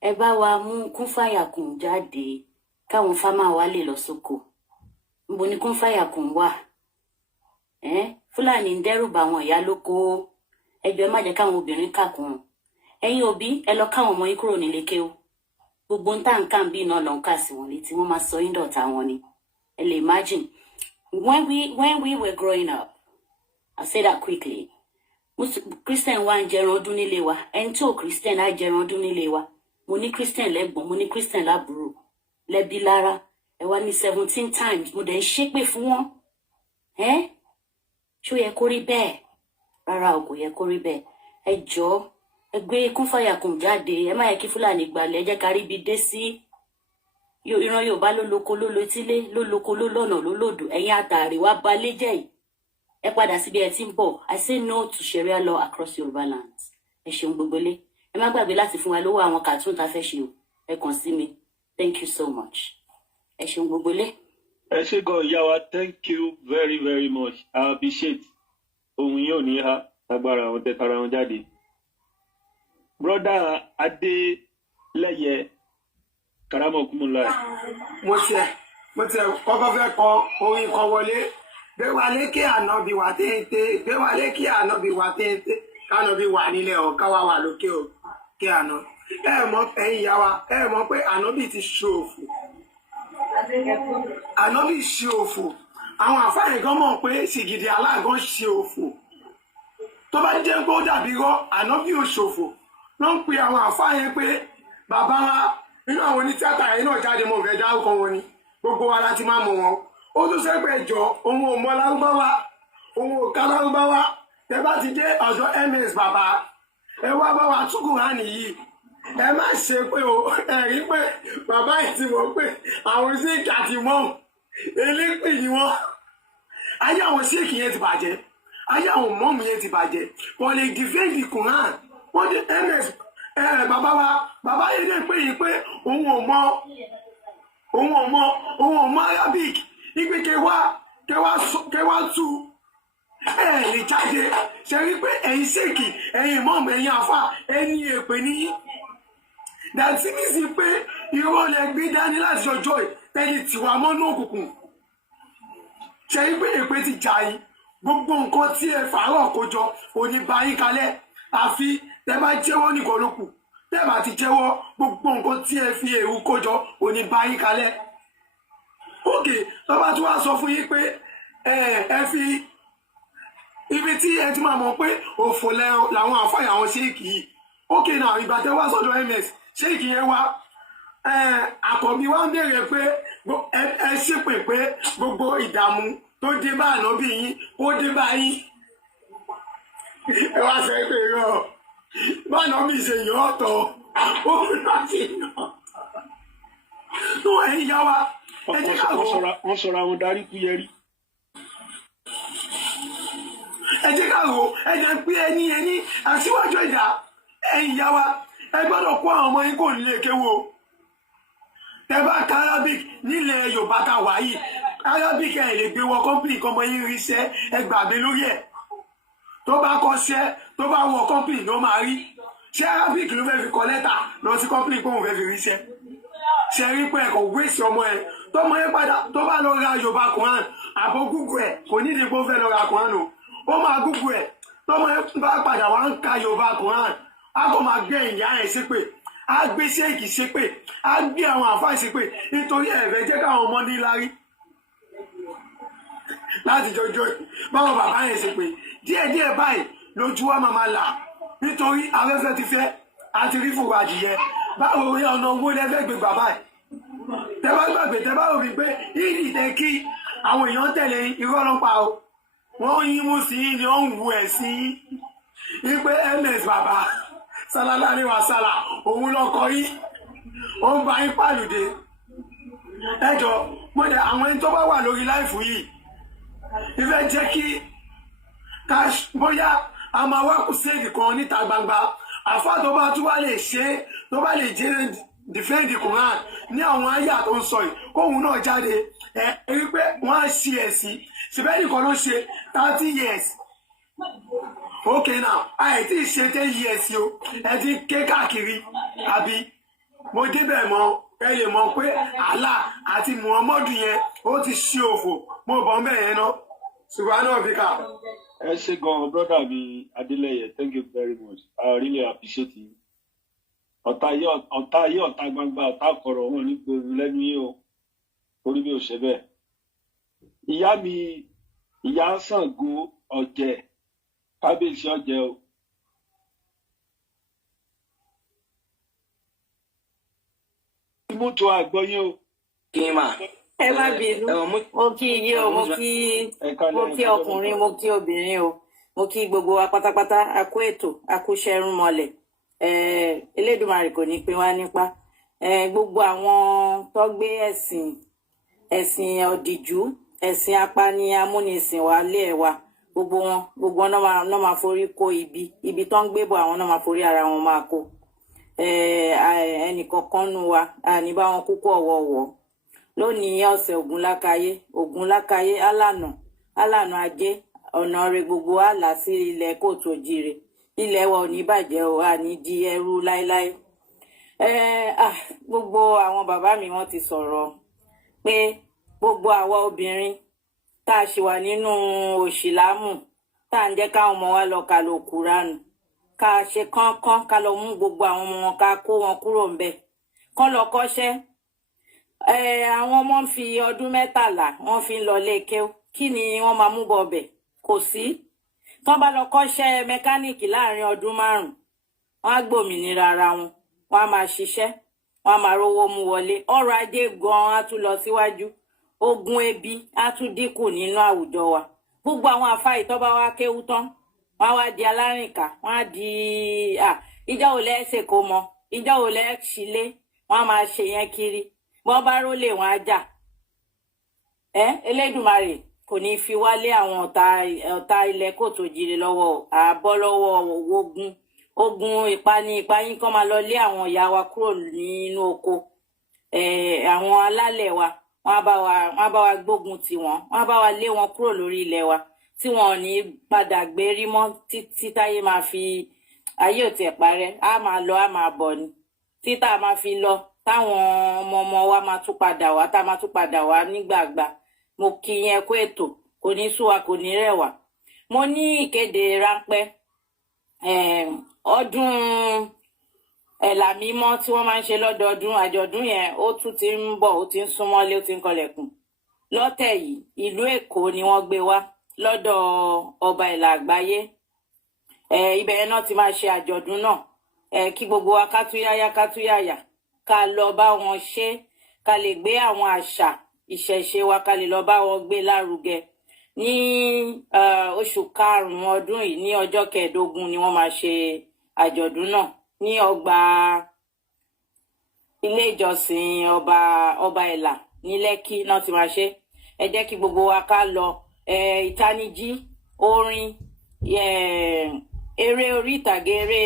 ẹ bá wa mú Kúnfàyàkùn jáde káwọn fámà wa lè lọ sóko níbo ni Kúnfàyàkùn wà Fúlàní ń dẹ́rù bá àwọn ìyá lóko ẹjọ́ ẹ má jẹ́ káwọn obìnrin kàkún ẹ̀yin òbí ẹ lọ káwọn ọmọ yín kúrò nílé kéwú gbogbo ń tàǹkà bí iná lọ ń kà sí wọn létí wọ́n máa sọ yín dọ̀tá wọn ni ẹ lè imagine when we were growing up I say that quickly Christian wa ń jẹran ọdún nílé wa ẹni tí ò Christian á jẹran ọdún nílé wa mo ní Christian lẹ́gbọ̀n mo ní Christian lábúrò lẹ́bí lára ẹ wá ní 17 times mo dẹ̀ ń ṣépè fún wọn ṣó yẹ kó rí bẹ́ẹ̀ rárá o kò yẹ kó rí bẹ́ẹ̀ ẹ jọ̀ọ́ ẹ gbé Kúnfàyàkùn jáde ẹ má yẹ kí Fúlàní gbalẹ̀ ẹ jẹ́ ká rí ibi dé sí ìran Yorùbá ló lóko ló letílé ló lóko ló lọ́nà ló lòdù ẹ̀yin àtàrí wá balẹ̀ jẹ́ yìí ẹ padà síbi ẹ ti ń bọ̀ I say no to Sharia law across Yorùbá lands ẹ ṣeun gbogbo lé ẹ má gbàgbé láti fún wa lówó àwọn cartoon tá a fẹ́ ṣe o ẹ kàn sí mi thank you so much ẹ ṣeun gbogbo lé. ẹ ṣé gan ìyá wa thank you very very much I appreciate ohun yóò ní ha agbára àwọn tẹ tara wọn jáde. broda Adélẹ́yẹ karamokumula. mo tiẹ̀ kọ́kọ́ fẹ́ kọ orin kan wọlé gbéwálé kí ànábì wà téńté gbéwálé kí ànábì wà téńté kánábì wà nílẹ̀ ọ̀ káwá wà lókè ọ̀ kí àná ẹ mọ̀ ẹ̀yin ìyá wa ẹ mọ̀ pé ànábì ti ṣòfò ànábì ṣe òfò àwọn àfáàní kan mọ̀ pé Sìgìdì Aláàgán ṣe òfò tó bá jẹ́ pé ó dàbí rọ́ ànábì ò ṣòfò ló ń pe àwọn àfáàní pé bàbá wa nínú àwọn onítìátà yẹn náà jáde mọ̀ fẹ́ dárúkọ wọn ni gbogbo wa láti máa mọ̀ wọn ó tún sẹ́pẹ̀ jọ òun ò mọ lárúbáwá òun ò ká lárúbáwá tẹ bá ti dé ọ̀dọ̀ ms bàbá ẹ wá bá wa tún Kùránì yìí ẹ má ṣe pé o ẹ rí pé bàbá yìí ti mọ̀ pé àwọn síkì àti mọ́ elépè ni wọ́n ayé àwọn síkì yẹn ti bàjẹ́ ayé àwọn mọ́ọ̀mù yẹn ti bàjẹ́ wọ́n lè dìfẹ́ǹdì Kùránì wọ́n dé ms bàbá yìí lè pè yín pé òun ò mọ Arabic ìpè kẹwàá tú ẹ lè jáde ṣe rí pé ẹ̀yin ṣèkì ẹ̀yin mọ́ọ̀mù ẹ̀yin àfà ẹni èpè níyí dàtí ní sí pé irọ́ lẹ gbé dání láti ọjọ́ tẹ́lẹ̀ tiwa mọ́nú òkùnkùn ṣe rí pé èpè ti jà yín gbogbo nǹkan tí ẹ fàárọ̀ kójọ òní bá yín kalẹ̀ àfi tẹ bá jẹ́wọ́ nìkan ló kù tẹ bá ti jẹ́wọ́ gbogbo nǹkan tí ẹ fi èrú kójọ òní bá yín kalẹ̀ òkè lọ́ba tí wàá sọ fún yín pé ẹ fi ibi tí ẹ ti máa mọ̀ pé òfò làwọn àfàyà àwọn ṣéèkì yìí òkè náà ìgbà tẹ wá sọ́dọ̀ ms ṣéèkì yẹn wá àkọ́bí wa ń béèrè pé ẹ ṣépè pé gbogbo ìdààmú tó dé bá ànábì yín ó dé bá yín ẹ wá sọ pé rọ báná mi ṣe yàn ọ̀tọ̀ ó náà ṣe yàn ọ̀tọ̀ tó ẹ̀yin yá wa ẹ jẹ́ ká rò ó. wọ́n sọra wọn darí kú yẹrí. ẹ jẹ́ ká rò ó. ẹ jẹ́ pé ẹni aṣíwájú ẹ̀dá ẹ̀yin ìyá wa ẹ gbọ́dọ̀ kó àwọn ọmọ yín kò nílé kéwò o. tẹ bá ka Arabic nílẹ̀ Yorùbá ta wà yìí Arabic ẹ̀ lè gbé wọ kọ́mpìnì kan ọmọ yín ríṣẹ́ ẹ gbàgbé lórí ẹ̀. tó bá kọ́ṣẹ́ tó bá wọ kọ́mpìnì ló máa rí. ṣé Arabic ló fẹ́ fi kọ lẹ́tà lọ sí kọ́mpìnì pé òun fẹ́ fi ríṣẹ́. ṣe rí pé ẹ̀kọ́ wéṣì ọmọ ẹ̀ tọmọ yẹn padà tó bá lọ ra Yorùbá Quran àbò gúgù ẹ̀ kò nídìí pé ó fẹ́ lọ ra Quran o. ó máa gúgù ẹ̀ tọmọ yẹn bá padà wá ń ka Yorùbá Quran a kò máa gbé ìyá ẹ̀ ṣépè a gbé ṣéèkì ṣépè a gbé àwọn àfáà ṣépè nítorí ẹ̀fẹ̀ jẹ́ káwọn ọmọ níláárí láti jọjọ́ báwọn bàbá yẹn ṣépè díẹ̀díẹ̀ báyìí lójú wa máa là nítorí afẹ́fẹ́ ti fẹ́ àti rí fòwò adìyẹ báwo rí ọ̀nà owó lẹ́fẹ́ gbé bàbá ẹ̀ tẹ bá gbàgbé tẹ bá rí pé ìdí tẹ kí àwọn èèyàn tẹ̀lé irọ́ ló pa o wọ́n yín mú sí ni ó ń wu ẹ̀ sí wípé ms bàbá sálálá ní wàsálà òun lọkọ yìí ó ń bá yín pàlùdé ẹjọ mo dẹ àwọn ẹni tó bá wà lórí láìfù yìí ìfẹ́ jẹ́ kí ká bóyá a máa wá kù séèdì kan níta gbangba àfa tó bá tún wá lè ṣe tó bá lè jẹ́ dìfẹ́ǹdì Quran ní àwọn àyà tó ń sọ yìí kóhun náà jáde ẹ rí pé wọ́n á ṣe ẹ̀sìn ṣùgbọ́n nìkan ló ṣe 30 years. Okay now àì tí ì ṣe 10 years o ẹ ti ké káàkiri àbí mo débẹ̀ mọ́ ẹ lè mọ̀ pé Allah àti Muhammadu yẹn ó ti ṣe òfò mo bọ̀ ń bẹ̀ yẹn náà ṣùgbọ́n náà bí ká. ẹ ṣe gan brọdà mi Adélẹ́yẹ, thank you very much, I really appreciate you. ọ̀tá yé ọ̀tá gbangba ọ̀tá kọ̀rọ̀ wọn ní gbòòrò lẹ́nu yìí o orí mi ò ṣe bẹ́ẹ̀. ìyá mi ìyá Ṣàngó Ọ̀jẹ̀ kábíyèsí Ọ̀jẹ̀ o. mútu àgbọ̀yé o. kí n máa. ẹ má bínú mo kí iye o mo kí ọkùnrin mo kí obìnrin o mo kí gbogbo wa pátápátá a kú ètò a kú ṣẹrun mọ́lẹ̀ Elédùmarè kò ní pín wá nípa gbogbo àwọn tó gbé ẹ̀sìn ọ̀dìjú ẹ̀sìn apani amúnisìn wa lé ẹ̀ wa gbogbo wọn náà máa forí kó ibi tó ń gbé bọ̀ àwọn náà máa forí ara wọn máa kó ẹnìkọ̀ọ̀kan nù wa àní bá wọn kúkú ọ̀wọ̀ọ̀wọ̀ lónìí ọ̀sẹ̀ Ògúnlákayé alànà ajé ọ̀nà rẹ̀ gbogbo àlà sí ilẹ̀ kóòtù òjìrè ilẹ̀ wa ò ní bàjẹ́ o àní di ẹrú láéláé. Gbogbo àwọn bàbá mi wọ́n ti sọ̀rọ̀ pé gbogbo àwa obìnrin tá a ṣì wà nínú òṣìlámù tá à ń jẹ́ káwọn ọmọ wa lọ ka lọ Kùránù ká ṣe kánkán ká lọ mú gbogbo àwọn ọmọ wọn ká kó wọn kúrò ń bẹ̀ kán lọ kọ́ṣẹ́. Àwọn ọmọ ń fi ọdún 13 wọ́n fi ń lọ ilé kéwú kí ni wọ́n máa mú bọ̀ bẹ̀ kò sí. Tán bá lọ kọ́ṣẹ́ mẹkáníìkì láàrin ọdún 5 wọ́n á gbòmìnira ara wọn wọ́n á máa ṣiṣẹ́ wọ́n á máa rówó mú wọlé ọrọ̀ ajé gan-an á tún lọ síwájú ogun ebi á tún dínkù nínú àwùjọ wa. Gbogbo àwọn àfáà tó bá wá kéwú tán wọ́n á wá di alárìnká wọ́n á di ìjọ òlẹ ṣèkó mọ ìjọ òlẹ ṣílé wọ́n á máa ṣe yẹn kiri wọ́n bá rólé wọn á jà. Elédùmarè kò ní fi wálé àwọn ọ̀tá ilẹ̀ kóòtù òjìrè lọ́wọ́ àbọ̀ lọ́wọ́ ogun ìpayín kan máa lọ lé àwọn ìyá wa kúrò nínú oko. Àwọn alálẹ̀ wa wọ́n á bá wa gbógun tì wọ́n á bá wa lé wọn kúrò lórí ilẹ̀ wa tí wọn ò ní padà gbérí mọ́ títí táyé máa fi ayé ò tiẹ̀ parẹ́ á máa lọ á máa bọ̀ ni títà máa fi lọ táwọn ọmọ wa máa tún padà wá tá máa tún padà wá nígbàgbà. Mo kí yẹn kú ètò kò ní sú wa kò ní rẹ̀ wá. Mo ní ìkéde ráńpẹ́ ọdún ẹ̀là mímọ́ tí wọ́n máa ń ṣe lọ́dọọdún àjọ̀dún yẹn ó tún ti ń bọ̀ ó ti ń súnmọ́lé ó ti ń kọlẹ̀kùn. Lọ́tẹ̀ yìí ìlú Èkó ni wọ́n gbé wá lọ́dọ̀ ọba ìlà àgbáyé. Ibẹ̀ yẹn náà ti máa ṣe àjọ̀dún náà kí gbogbo wa kátúyáyà ká lọ bá wọn ṣe ká lè gbé àwọn àṣà ìṣẹ̀ṣe wa ká lè lọ bá wọn gbé lárugẹ. Ní oṣù karùn-ún ọdún yìí ní ọjọ́ 15 ni wọ́n máa ṣe àjọ̀dún náà ní ọgbà ilé ìjọsìn ọba ìlà ní Lẹ́kì náà ti máa ṣe. Ẹ jẹ́ kí gbogbo wa ká lọ ìtanijí orin eré orí ìtàgé eré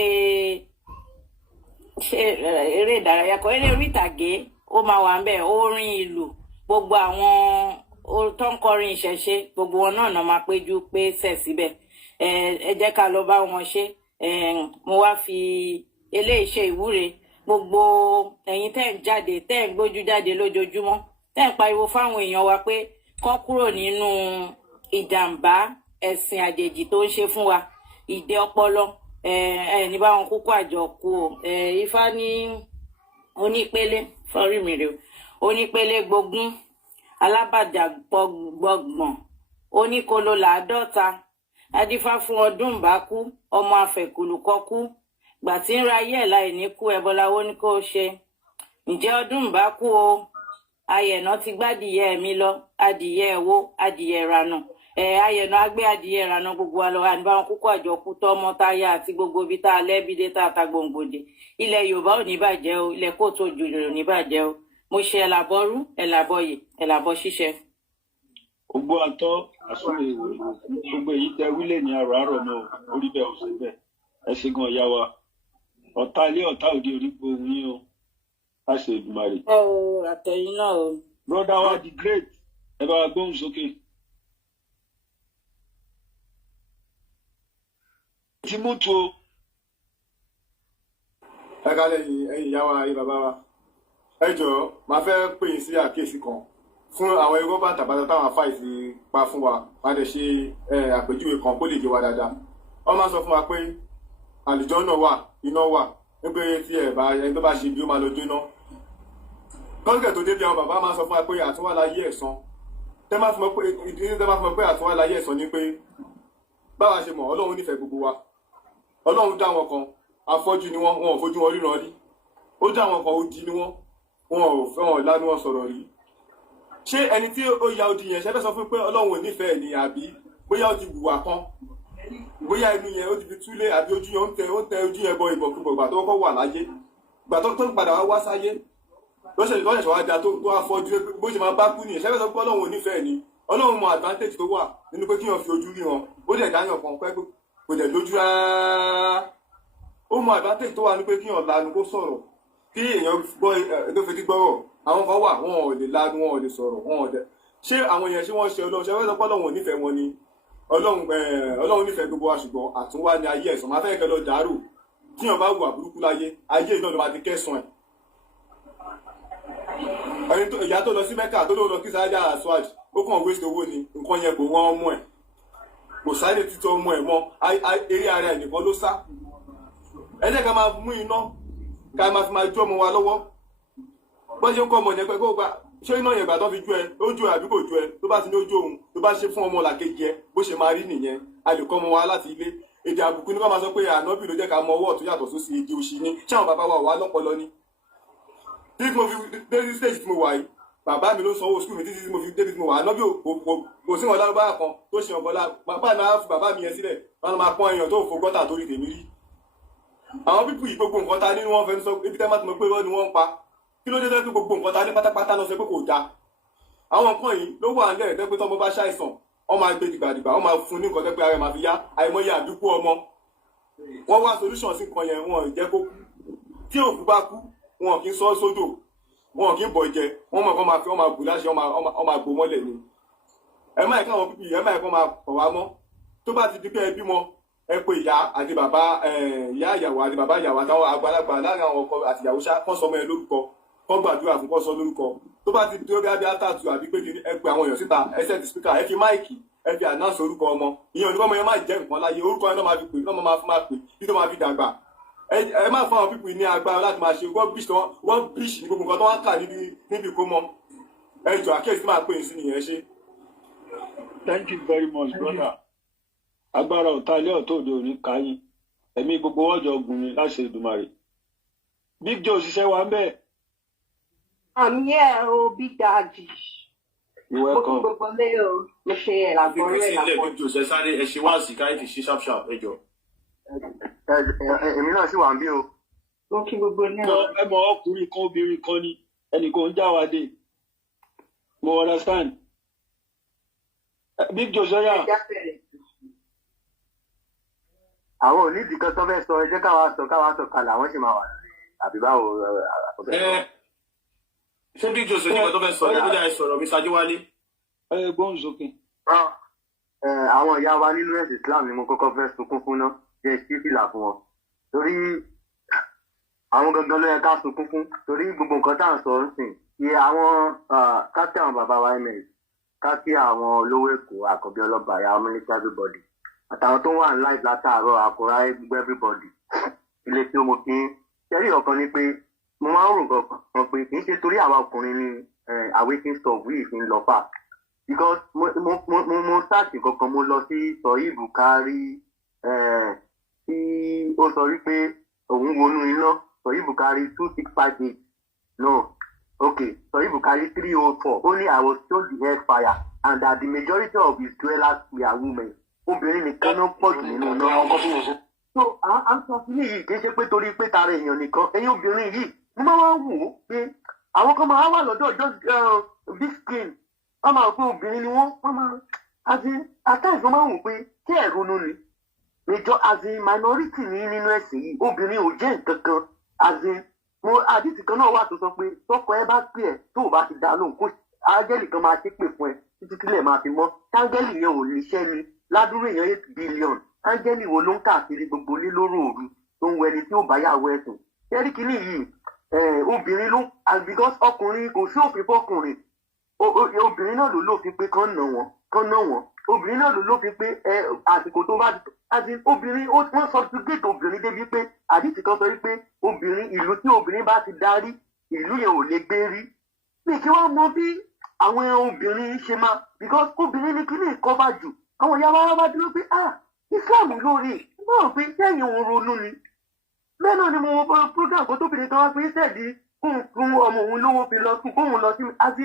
ìdárayá kan eré orí ìtàgé ó máa wà ńbẹ̀, orin ìlú gbogbo àwọn tó ń kọrin ìṣẹ̀ṣe gbogbo wọn náà máa péjú pésẹ̀ síbẹ̀. Ẹ jẹ́ ká lọ bá wọn ṣe. Mo wá fi eléyìí ṣe ìwúre gbogbo ẹ̀yin tẹ́ ń jáde tẹ́ ń gbójú jáde lójoojúmọ́ tẹ́ ń pariwo fáwọn èèyàn wa pé kán kúrò nínú ìjàmbá ẹ̀sìn àjèjì tó ń ṣe fún wa, ìdè ọpọlọ ní báwọn kúkú àjọkú o. Ifá ní onípele fọrí mi rè o, onípele gbógún alábàjá gbọgbọ̀n oníkolo làádọ́ta adífá fún ọdún ìbákú ọmọ afẹ̀kùlùkọkú gbà tí ń ra ayé ẹ̀ láì ní kú ẹbọláwó ní kó ṣe. Ǹjẹ́ ọdún ìbákú o ayẹ̀nà ti gbádìyẹ mi lọ adìyẹ ẹ̀wó adìyẹ ìrànà ayẹ̀nà agbé adìyẹ ìrànà gbogbo wa lọ wà níbà wọn kúkú àjọkú tọmọ táyà àti gbogbo ibi tá a lẹ́bídé tá a ta gbòǹgbòdè. Ilẹ̀ Yorùbá ò ní bàjẹ́ o, ilẹ̀ kóòtù òjòjò ò ní bàjẹ́ o. Mo ṣe ẹ̀làbọ̀rú ẹ̀làbọ̀yè ẹ̀làbọ̀ ṣíṣe. Gbogbo àtọ́ àsúnlẹ̀ gbogbo èyí tẹ wílé ní àràárọ̀ náà orí bẹ́ẹ̀ ò sí bẹ́ẹ̀. Ẹ ṣe gan ìyá wa. Ọ̀tá ilé ọ̀tá òde onígbò ohun yín o. A ṣe Èdùmàrè. Àtẹ̀yìn náà o. Brother wa the great, ẹ bá wa gbóhùn sókè. Ti mú tu o. Ẹ kálẹ̀ ẹ̀yin ìyá wa ayé bàbá wa. Ẹ jọ̀ọ́ máa fẹ́ pè yín sí àkíyèsí kan fún àwọn irọ́ bàtàbàtà táwọn afáì ti pa fún wa. Máa dẹ̀ ṣe àpèjúwe kan kó lè yé wa dáadáa. Wọ́n máa sọ fún wa pé àlùjọ náà wà, iná wà, nígbà tí ẹni tó bá ṣe bí ó máa lọ jóná. Kọ́ńtẹ̀ tó débi àwọn bàbá máa sọ fún wa pé àtúnwá láyé ẹ̀san. Tẹ́ máa fi mọ̀ pé àtúnwá láyé ẹ̀san ni pé báwa ṣe mọ̀ Ọlọ́run nífẹ̀ẹ́ gbogbo wa. Ọlọ́run dá wọn kan afọ́jú ni wọn ò fojú wọn ríran rí. Ó dá wọn kan odi ni wọn ò fẹ́ wọn lánàá wọn sọ̀rọ̀ rí. Ṣé ẹni tí ó ya odi yẹn ṣe fẹ́ sọ fún pé Ọlọ́run ò nífẹ̀ẹ́ ni àbí bóyá ó ti wùwà kan, bóyá inú yẹn ó ti fi túlé àbí ojú yẹn ó tẹ ojú yẹn bọ ìbọ̀kúbọ̀ ìgbà tó kọ́kọ́ wà láyé, ìgbà tó ń padà wá sáyé lọ́sẹ̀ wá da tó wá fọ́jú bó ṣe máa bá kú nìyẹn. Ṣé fẹ́ sọ pé Ọlọ́run ò nífẹ̀ẹ́ ni? Ọlọ́run mọ advantage tó wà nínú pé kíyàn fi ojú ríran, ó dẹ̀ dáyàn kan pẹ́ kò dẹ̀ lójú rárá. Ó mọ advantage tó wà nínú pé kíyàn lanu kó sọ̀rọ̀ kí èèyàn gbọ́ tó fetí gbọ́rọ̀. Àwọn kan wà wọn ò lè lanu, wọn ò lè sọ̀rọ̀, wọn ò dẹ̀. Ṣé àwọn èèyàn ṣé wọ́n ṣe Ọlọ́run? Ṣé fẹ́ sọ pé Ọlọ́run ò nífẹ̀ẹ́ wọn ni? Ọlọ́run nífẹ̀ẹ́ gbogbo wa ṣùgbọ́n àtúnwá ní ayé ẹ̀san. Máa fẹ́ kẹ́ lọ dàrú tíyàn bá wà burúkú láyé ayé náà ló máa ti kẹ́sàn ẹ̀. Ìyá tó lọ sí Mẹ́kà tó lọ kí sáájà àṣọàjì ó kàn wéṣẹ̀ owó ni nǹkan yẹn kò wọ́n ọmọ ẹ̀ kò sáré títọ́ ọmọ ẹ̀ mọ́ eré ara ẹ̀ nìkan ló sá. Ẹ jẹ́ ká máa mú iná ká máa fi máa jó ọmọ wa lọ́wọ́. Bọ́n ṣe ń kọ́ ọmọ yẹn pé kó gba ṣé iná yẹn gbà tó fi jó ẹ ó jó ẹ àbí kò jó ẹ, tó bá ti ní ó jó òun tó bá ṣe fún ọmọ làkejì ẹ bó ṣe máa rí nìyẹn. A lè kọ́ ọmọ wa láti ilé. Èdè àbùkù ní ká máa sọ pé ànábì ló jẹ́ ká mọ ọwọ́ tó yàtọ̀ sósì èdè òṣì ni. Ṣé àwọn bàbá wa wà lọ́pọlọ ni? Tí mo fi dé stage tí mo wà yìí bàbá mi ló sanwó skul mi títí tí mo fi débi tí mo wà ànábì kò sí wọn lárúbáwá kan tó ṣe ọ̀bọ̀lá bàbá mi á fi bàbá mi yẹn sílẹ̀ wọn máa pọ́n èèyàn tó fò gọ́tà torí tèmi rí. Àwọn pípù yìí gbogbo nǹkan ta nínú wọn fẹ́ sọ ibi tẹ́ máa ti mọ̀ pé irọ́ ni wọ́n ń pa. Kí ló dé tẹ́ pé gbogbo nǹkan ta ní pátápátá lọ sọ pé kò dáa. Àwọn nǹkan yìí ló wà nílẹ̀ tẹ́ pé tọ́mọ bá ṣàìsàn wọ́n máa gbé dìgbàdìgbà wọ́n máa fún ní nǹkan tẹ́ pé ara ẹ̀ máa fi yá àìmọye àbíkú ọmọ. Wọ́n wá solution sí nǹkan yẹn wọn ò jẹ́ kó kú. Tí òkú bá kú wọn kì í sọ sódò wọn kì í bọ̀ jẹ wọn mọ̀ kán máa fi wọn máa bù láṣẹ wọn máa gbò mọ́lẹ̀ ni. Ẹ má ẹ̀ka àwọn pípì ẹ má ẹ̀ka máa pọ̀ wá mọ́. Tó bá ti di pé ẹ bímọ ẹ pé ìyá àti bàbá ìyá ìyàwó àti bàbá ìyàwó àtàwọn àgbàlagbà láàrin àwọn ọkọ àti ìyàwó ṣá kán sọmọ ẹ lórúkọ kán gbàdúrà fún kán sọ lórúkọ. Tó bá ti di ó bí àtàtù àbí pé ẹ pé àwọn èèyàn síta ẹ set speaker ẹ fi máìkì ẹ fi announce orúkọ ọmọ. Ìyẹn oníkọ́ ọmọ yẹn máa jẹ́ nǹkan láyé orúkọ yẹn náà máa fi pè náà máa pè bí tó máa fi dàgbà. Ẹ má fún àwọn pípì ní agbára láti máa ṣe wọ́n bíṣì ní gbogbo nǹkan tó wá kà níbi kó mọ́. Ẹ jọ àkíyèsí tí máa pè sí nìyẹn ṣe. Thank you very much, brother. Agbára ọ̀tá ilé ọ̀tọ̀ òde òní káyín. Ẹ̀mí gbogbo ọjọ́ ogun ni láṣẹ Èdùmàrè. Big Joe ṣiṣẹ́ wa ń bẹ̀. I'm here, Big Daddy. You're welcome. Gbogbo lé o, mo ṣe ẹ̀làbọ̀rọ̀ ẹ̀làbọ̀. Big Joe ṣe sáré ẹ ṣe wá sí káyọ̀tì ṣe sharp sharp ẹ jọ. Èmi náà sì wà ń bí o. Mo kí gbogbo náà. Ẹ mọ ọkùnrin kan obìnrin kan ni ẹnìkan ń já wa dé. mo understand. Big Josiah. àwọn onídìí kan tó fẹ́ sọ ẹ jẹ́ káwa sọ kalẹ̀ àwọn sì máa wà àbí báwo. ṣé Big Jose ní ọ̀tọ́ fẹ́ sọ ẹ̀ lójà ẹ̀ sọ̀rọ̀ Mr. Adéwálé. Gbóhùn sókè. àwọn ìyá wa nínú ẹ̀sìn Islam ni mo kọ́kọ́ fẹ́ sunkún fún náà jẹ́ sí fìlà fún wọn torí àwọn gangan ló yẹ ká sunkún fún torí gbogbo nǹkan tá à ń sọ ń sìn kí àwọn káàkiri àwọn bàbá wa ms káàkiri àwọn olówó èkó àkọ́bí ọlọ́ba ìyá military everybody àtàwọn tó wà ní live látàárọ̀ àkùrá gbogbo everybody ilé tí ó mo kí ń ṣẹ́rí ọ̀kan ni pé mo máa ń rò gan pé kì í ṣe torí àwa ọkùnrin ni awakening stop wíì fi ń lọ fà because mo sáàtì kankan mo lọ sí sọ̀yí Bùkárí tí ó sọ wípé òun wọnú iná sọ̀yí Bùkárí 2658 no okay sọ̀yí Bùkárí 304 only I was told the hellfire and that the majority of his dwellers were women obìnrin nìkan ló pọ̀ jù nínú iná. so à ń sọ sílẹ̀ yìí kì í ṣe pé torí pé tara èèyàn nìkan ẹ̀yin obìnrin yìí mo máa wá wò ó pé àwọn kan máa wà lọ́dọ̀ just big skin wọ́n máa pé obìnrin ni wọ́n máa àtàìsàn máa wò pé kí ẹ̀ ronú ni major minority ní nínú ẹ̀sìn yìí obìnrin ò jẹ́ nǹkan kan àdìsí kan náà wà tó sọ pé tọkọ ẹ bá pè ẹ tó o bá ti dá lóhùn kó áńgẹ́lì kan máa ṣépè fún ẹ títí tílẹ̀ máa fi mọ́ áńgẹ́lì yẹn ò lè ṣẹ́ ni ládùúrú èèyàn 8 billion áńgẹ́lì wo ló ń káàkiri gbogbo ilé lóru òru tó ń wẹni tí ó bá yàwó ẹ̀sùn kẹ́rí kínní yìí obìnrin ló because ọkùnrin kò sí òfin fọkùnrin obìnrin náà ló lófin pé kán ná wọn obìnrin náà ló lófin pé àsìkò tó bá obìnrin wọ́n subjugate obìnrin débi pé àdìsí kan sọ wípé obìnrin ìlú tí obìnrin bá ti darí ìlú yẹn ò lè gbé rí bí kí wọ́n mọ bí àwọn obìnrin ṣe máa because obìnrin ní kíní ìkọ́fà jù àwọn ìyá wa wá dúró pé Islam lórí náà pé sẹ́yìn òun ronú ni bẹ́ẹ̀ náà ni mo wọ program kan tóbìnrin kan wá pé sẹ́ẹ̀dì fún ọmọ òun lówó fi lọ sùn kóun lọ sí àti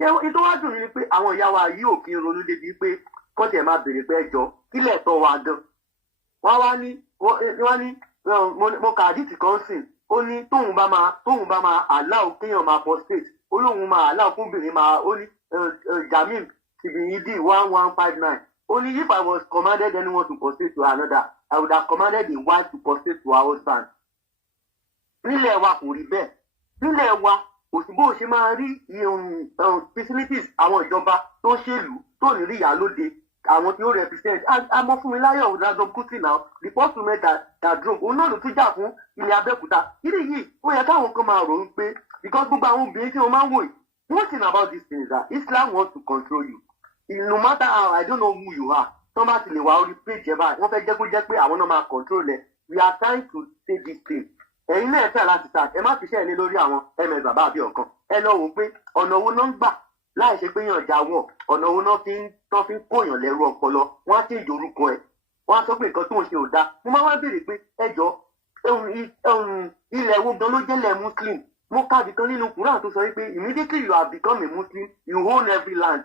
ìtọ́wájú ni pé àwọn ìyá wa yìí ò kí ń ronú débi pé kọ́tì ẹ̀ máa béèrè pé ẹjọ́ kílẹ̀ tọ́ wa gan wọ́n ní mo kà àdìsí kan sìn ó ní tóun bá máa aláwọ̀ kéèyàn máa prostate ó lóun máa aláwọ̀ fúnbìnrin máa ó ní Jamil tìbìyìndì 1159 only if I was commanded anyone to prostrate to another, I would have commanded the wife to prostrate to her husband. Nílẹ̀ wa kò rí bẹ́ẹ̀. Nílẹ̀ wa kò sí bó ṣe máa rí facilities àwọn ìjọba tó ṣèlú tó ní rí ìyálóde àwọn tí ó represent. Àmọ́ fún mi láyọ̀ Ọ̀dàdàn Kùtì náà the first woman that drove òun náà ló tún jà fún ilẹ̀ Abẹ́òkúta. Ilé yìí ó yẹ káwọn kan máa rò ó pé because gbogbo àwọn obìnrin tí wọ́n máa ń wò yìí one thing about this thing is that Islam wants to control you. No matter how I don't know who you are somebody lè wá orí page ẹ báyìí wọ́n fẹ́ jẹ́ kó jẹ́ pé àwọn náà máa control ẹ we are trying to say this thing ẹ̀yin náà fẹ́ láti ta ẹ má fi ṣẹ́ ẹ ní lórí àwọn ms bàbá àbí ọ̀kan ẹ lọ wò pé ọ̀nà owó náà ń gbà láì ṣe pé yàn já wọ̀ ọ̀nà owó náà fi ń kóyàn lẹ́rú ọpọlọ wọ́n á change orúkọ ẹ̀ wọ́n á sọ pé nǹkan tó ń ṣe ò dáa mo máa wá béèrè pé ẹjọ́ ilẹ̀ wo gan ló jẹ́lẹ̀ muslim mo káàdì kan nínú Quran tó sọ wípé immediately you have become a Muslim you own every land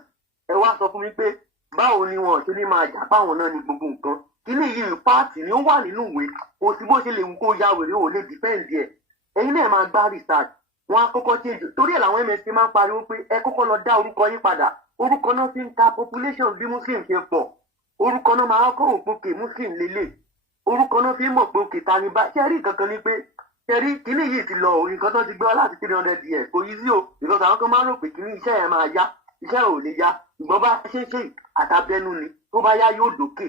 ẹ wá sọ fún mi pé báwo ni wọn ṣe ní máa jà báwọn náà ní gbogbo nǹkan kíní yìí páàtì ni ó wà nínú ìwé kò sí bó ṣe lè wù kó ya wèrè ò lè dìpẹ́ǹdì ẹ̀ ẹ̀yin náà máa gbá research wọn á kọ́kọ́ change torí ẹ̀ làwọn MSC máa ń pariwo pé ẹ kọ́kọ́ lọ dá orúkọ yín padà orúkọ náà fi ń ka population bí Muslim ṣe pọ̀ orúkọ náà máa kọ́ òpókè Muslim lélẹ̀ orúkọ náà fi ń mọ̀ pé òkè ta ni bá ṣe rí kankan ni pé ṣe rí kíní yìí ti lọ nǹkan tó ti gbé wá láti 300 years kò yí sí o because àwọn kan máa ń rò pé kíní iṣẹ́ yẹn máa yá iṣẹ́ ò lè yá ìgbọ́n bá ṣe àtàbẹ́nu ni tó bá yá yóò dókè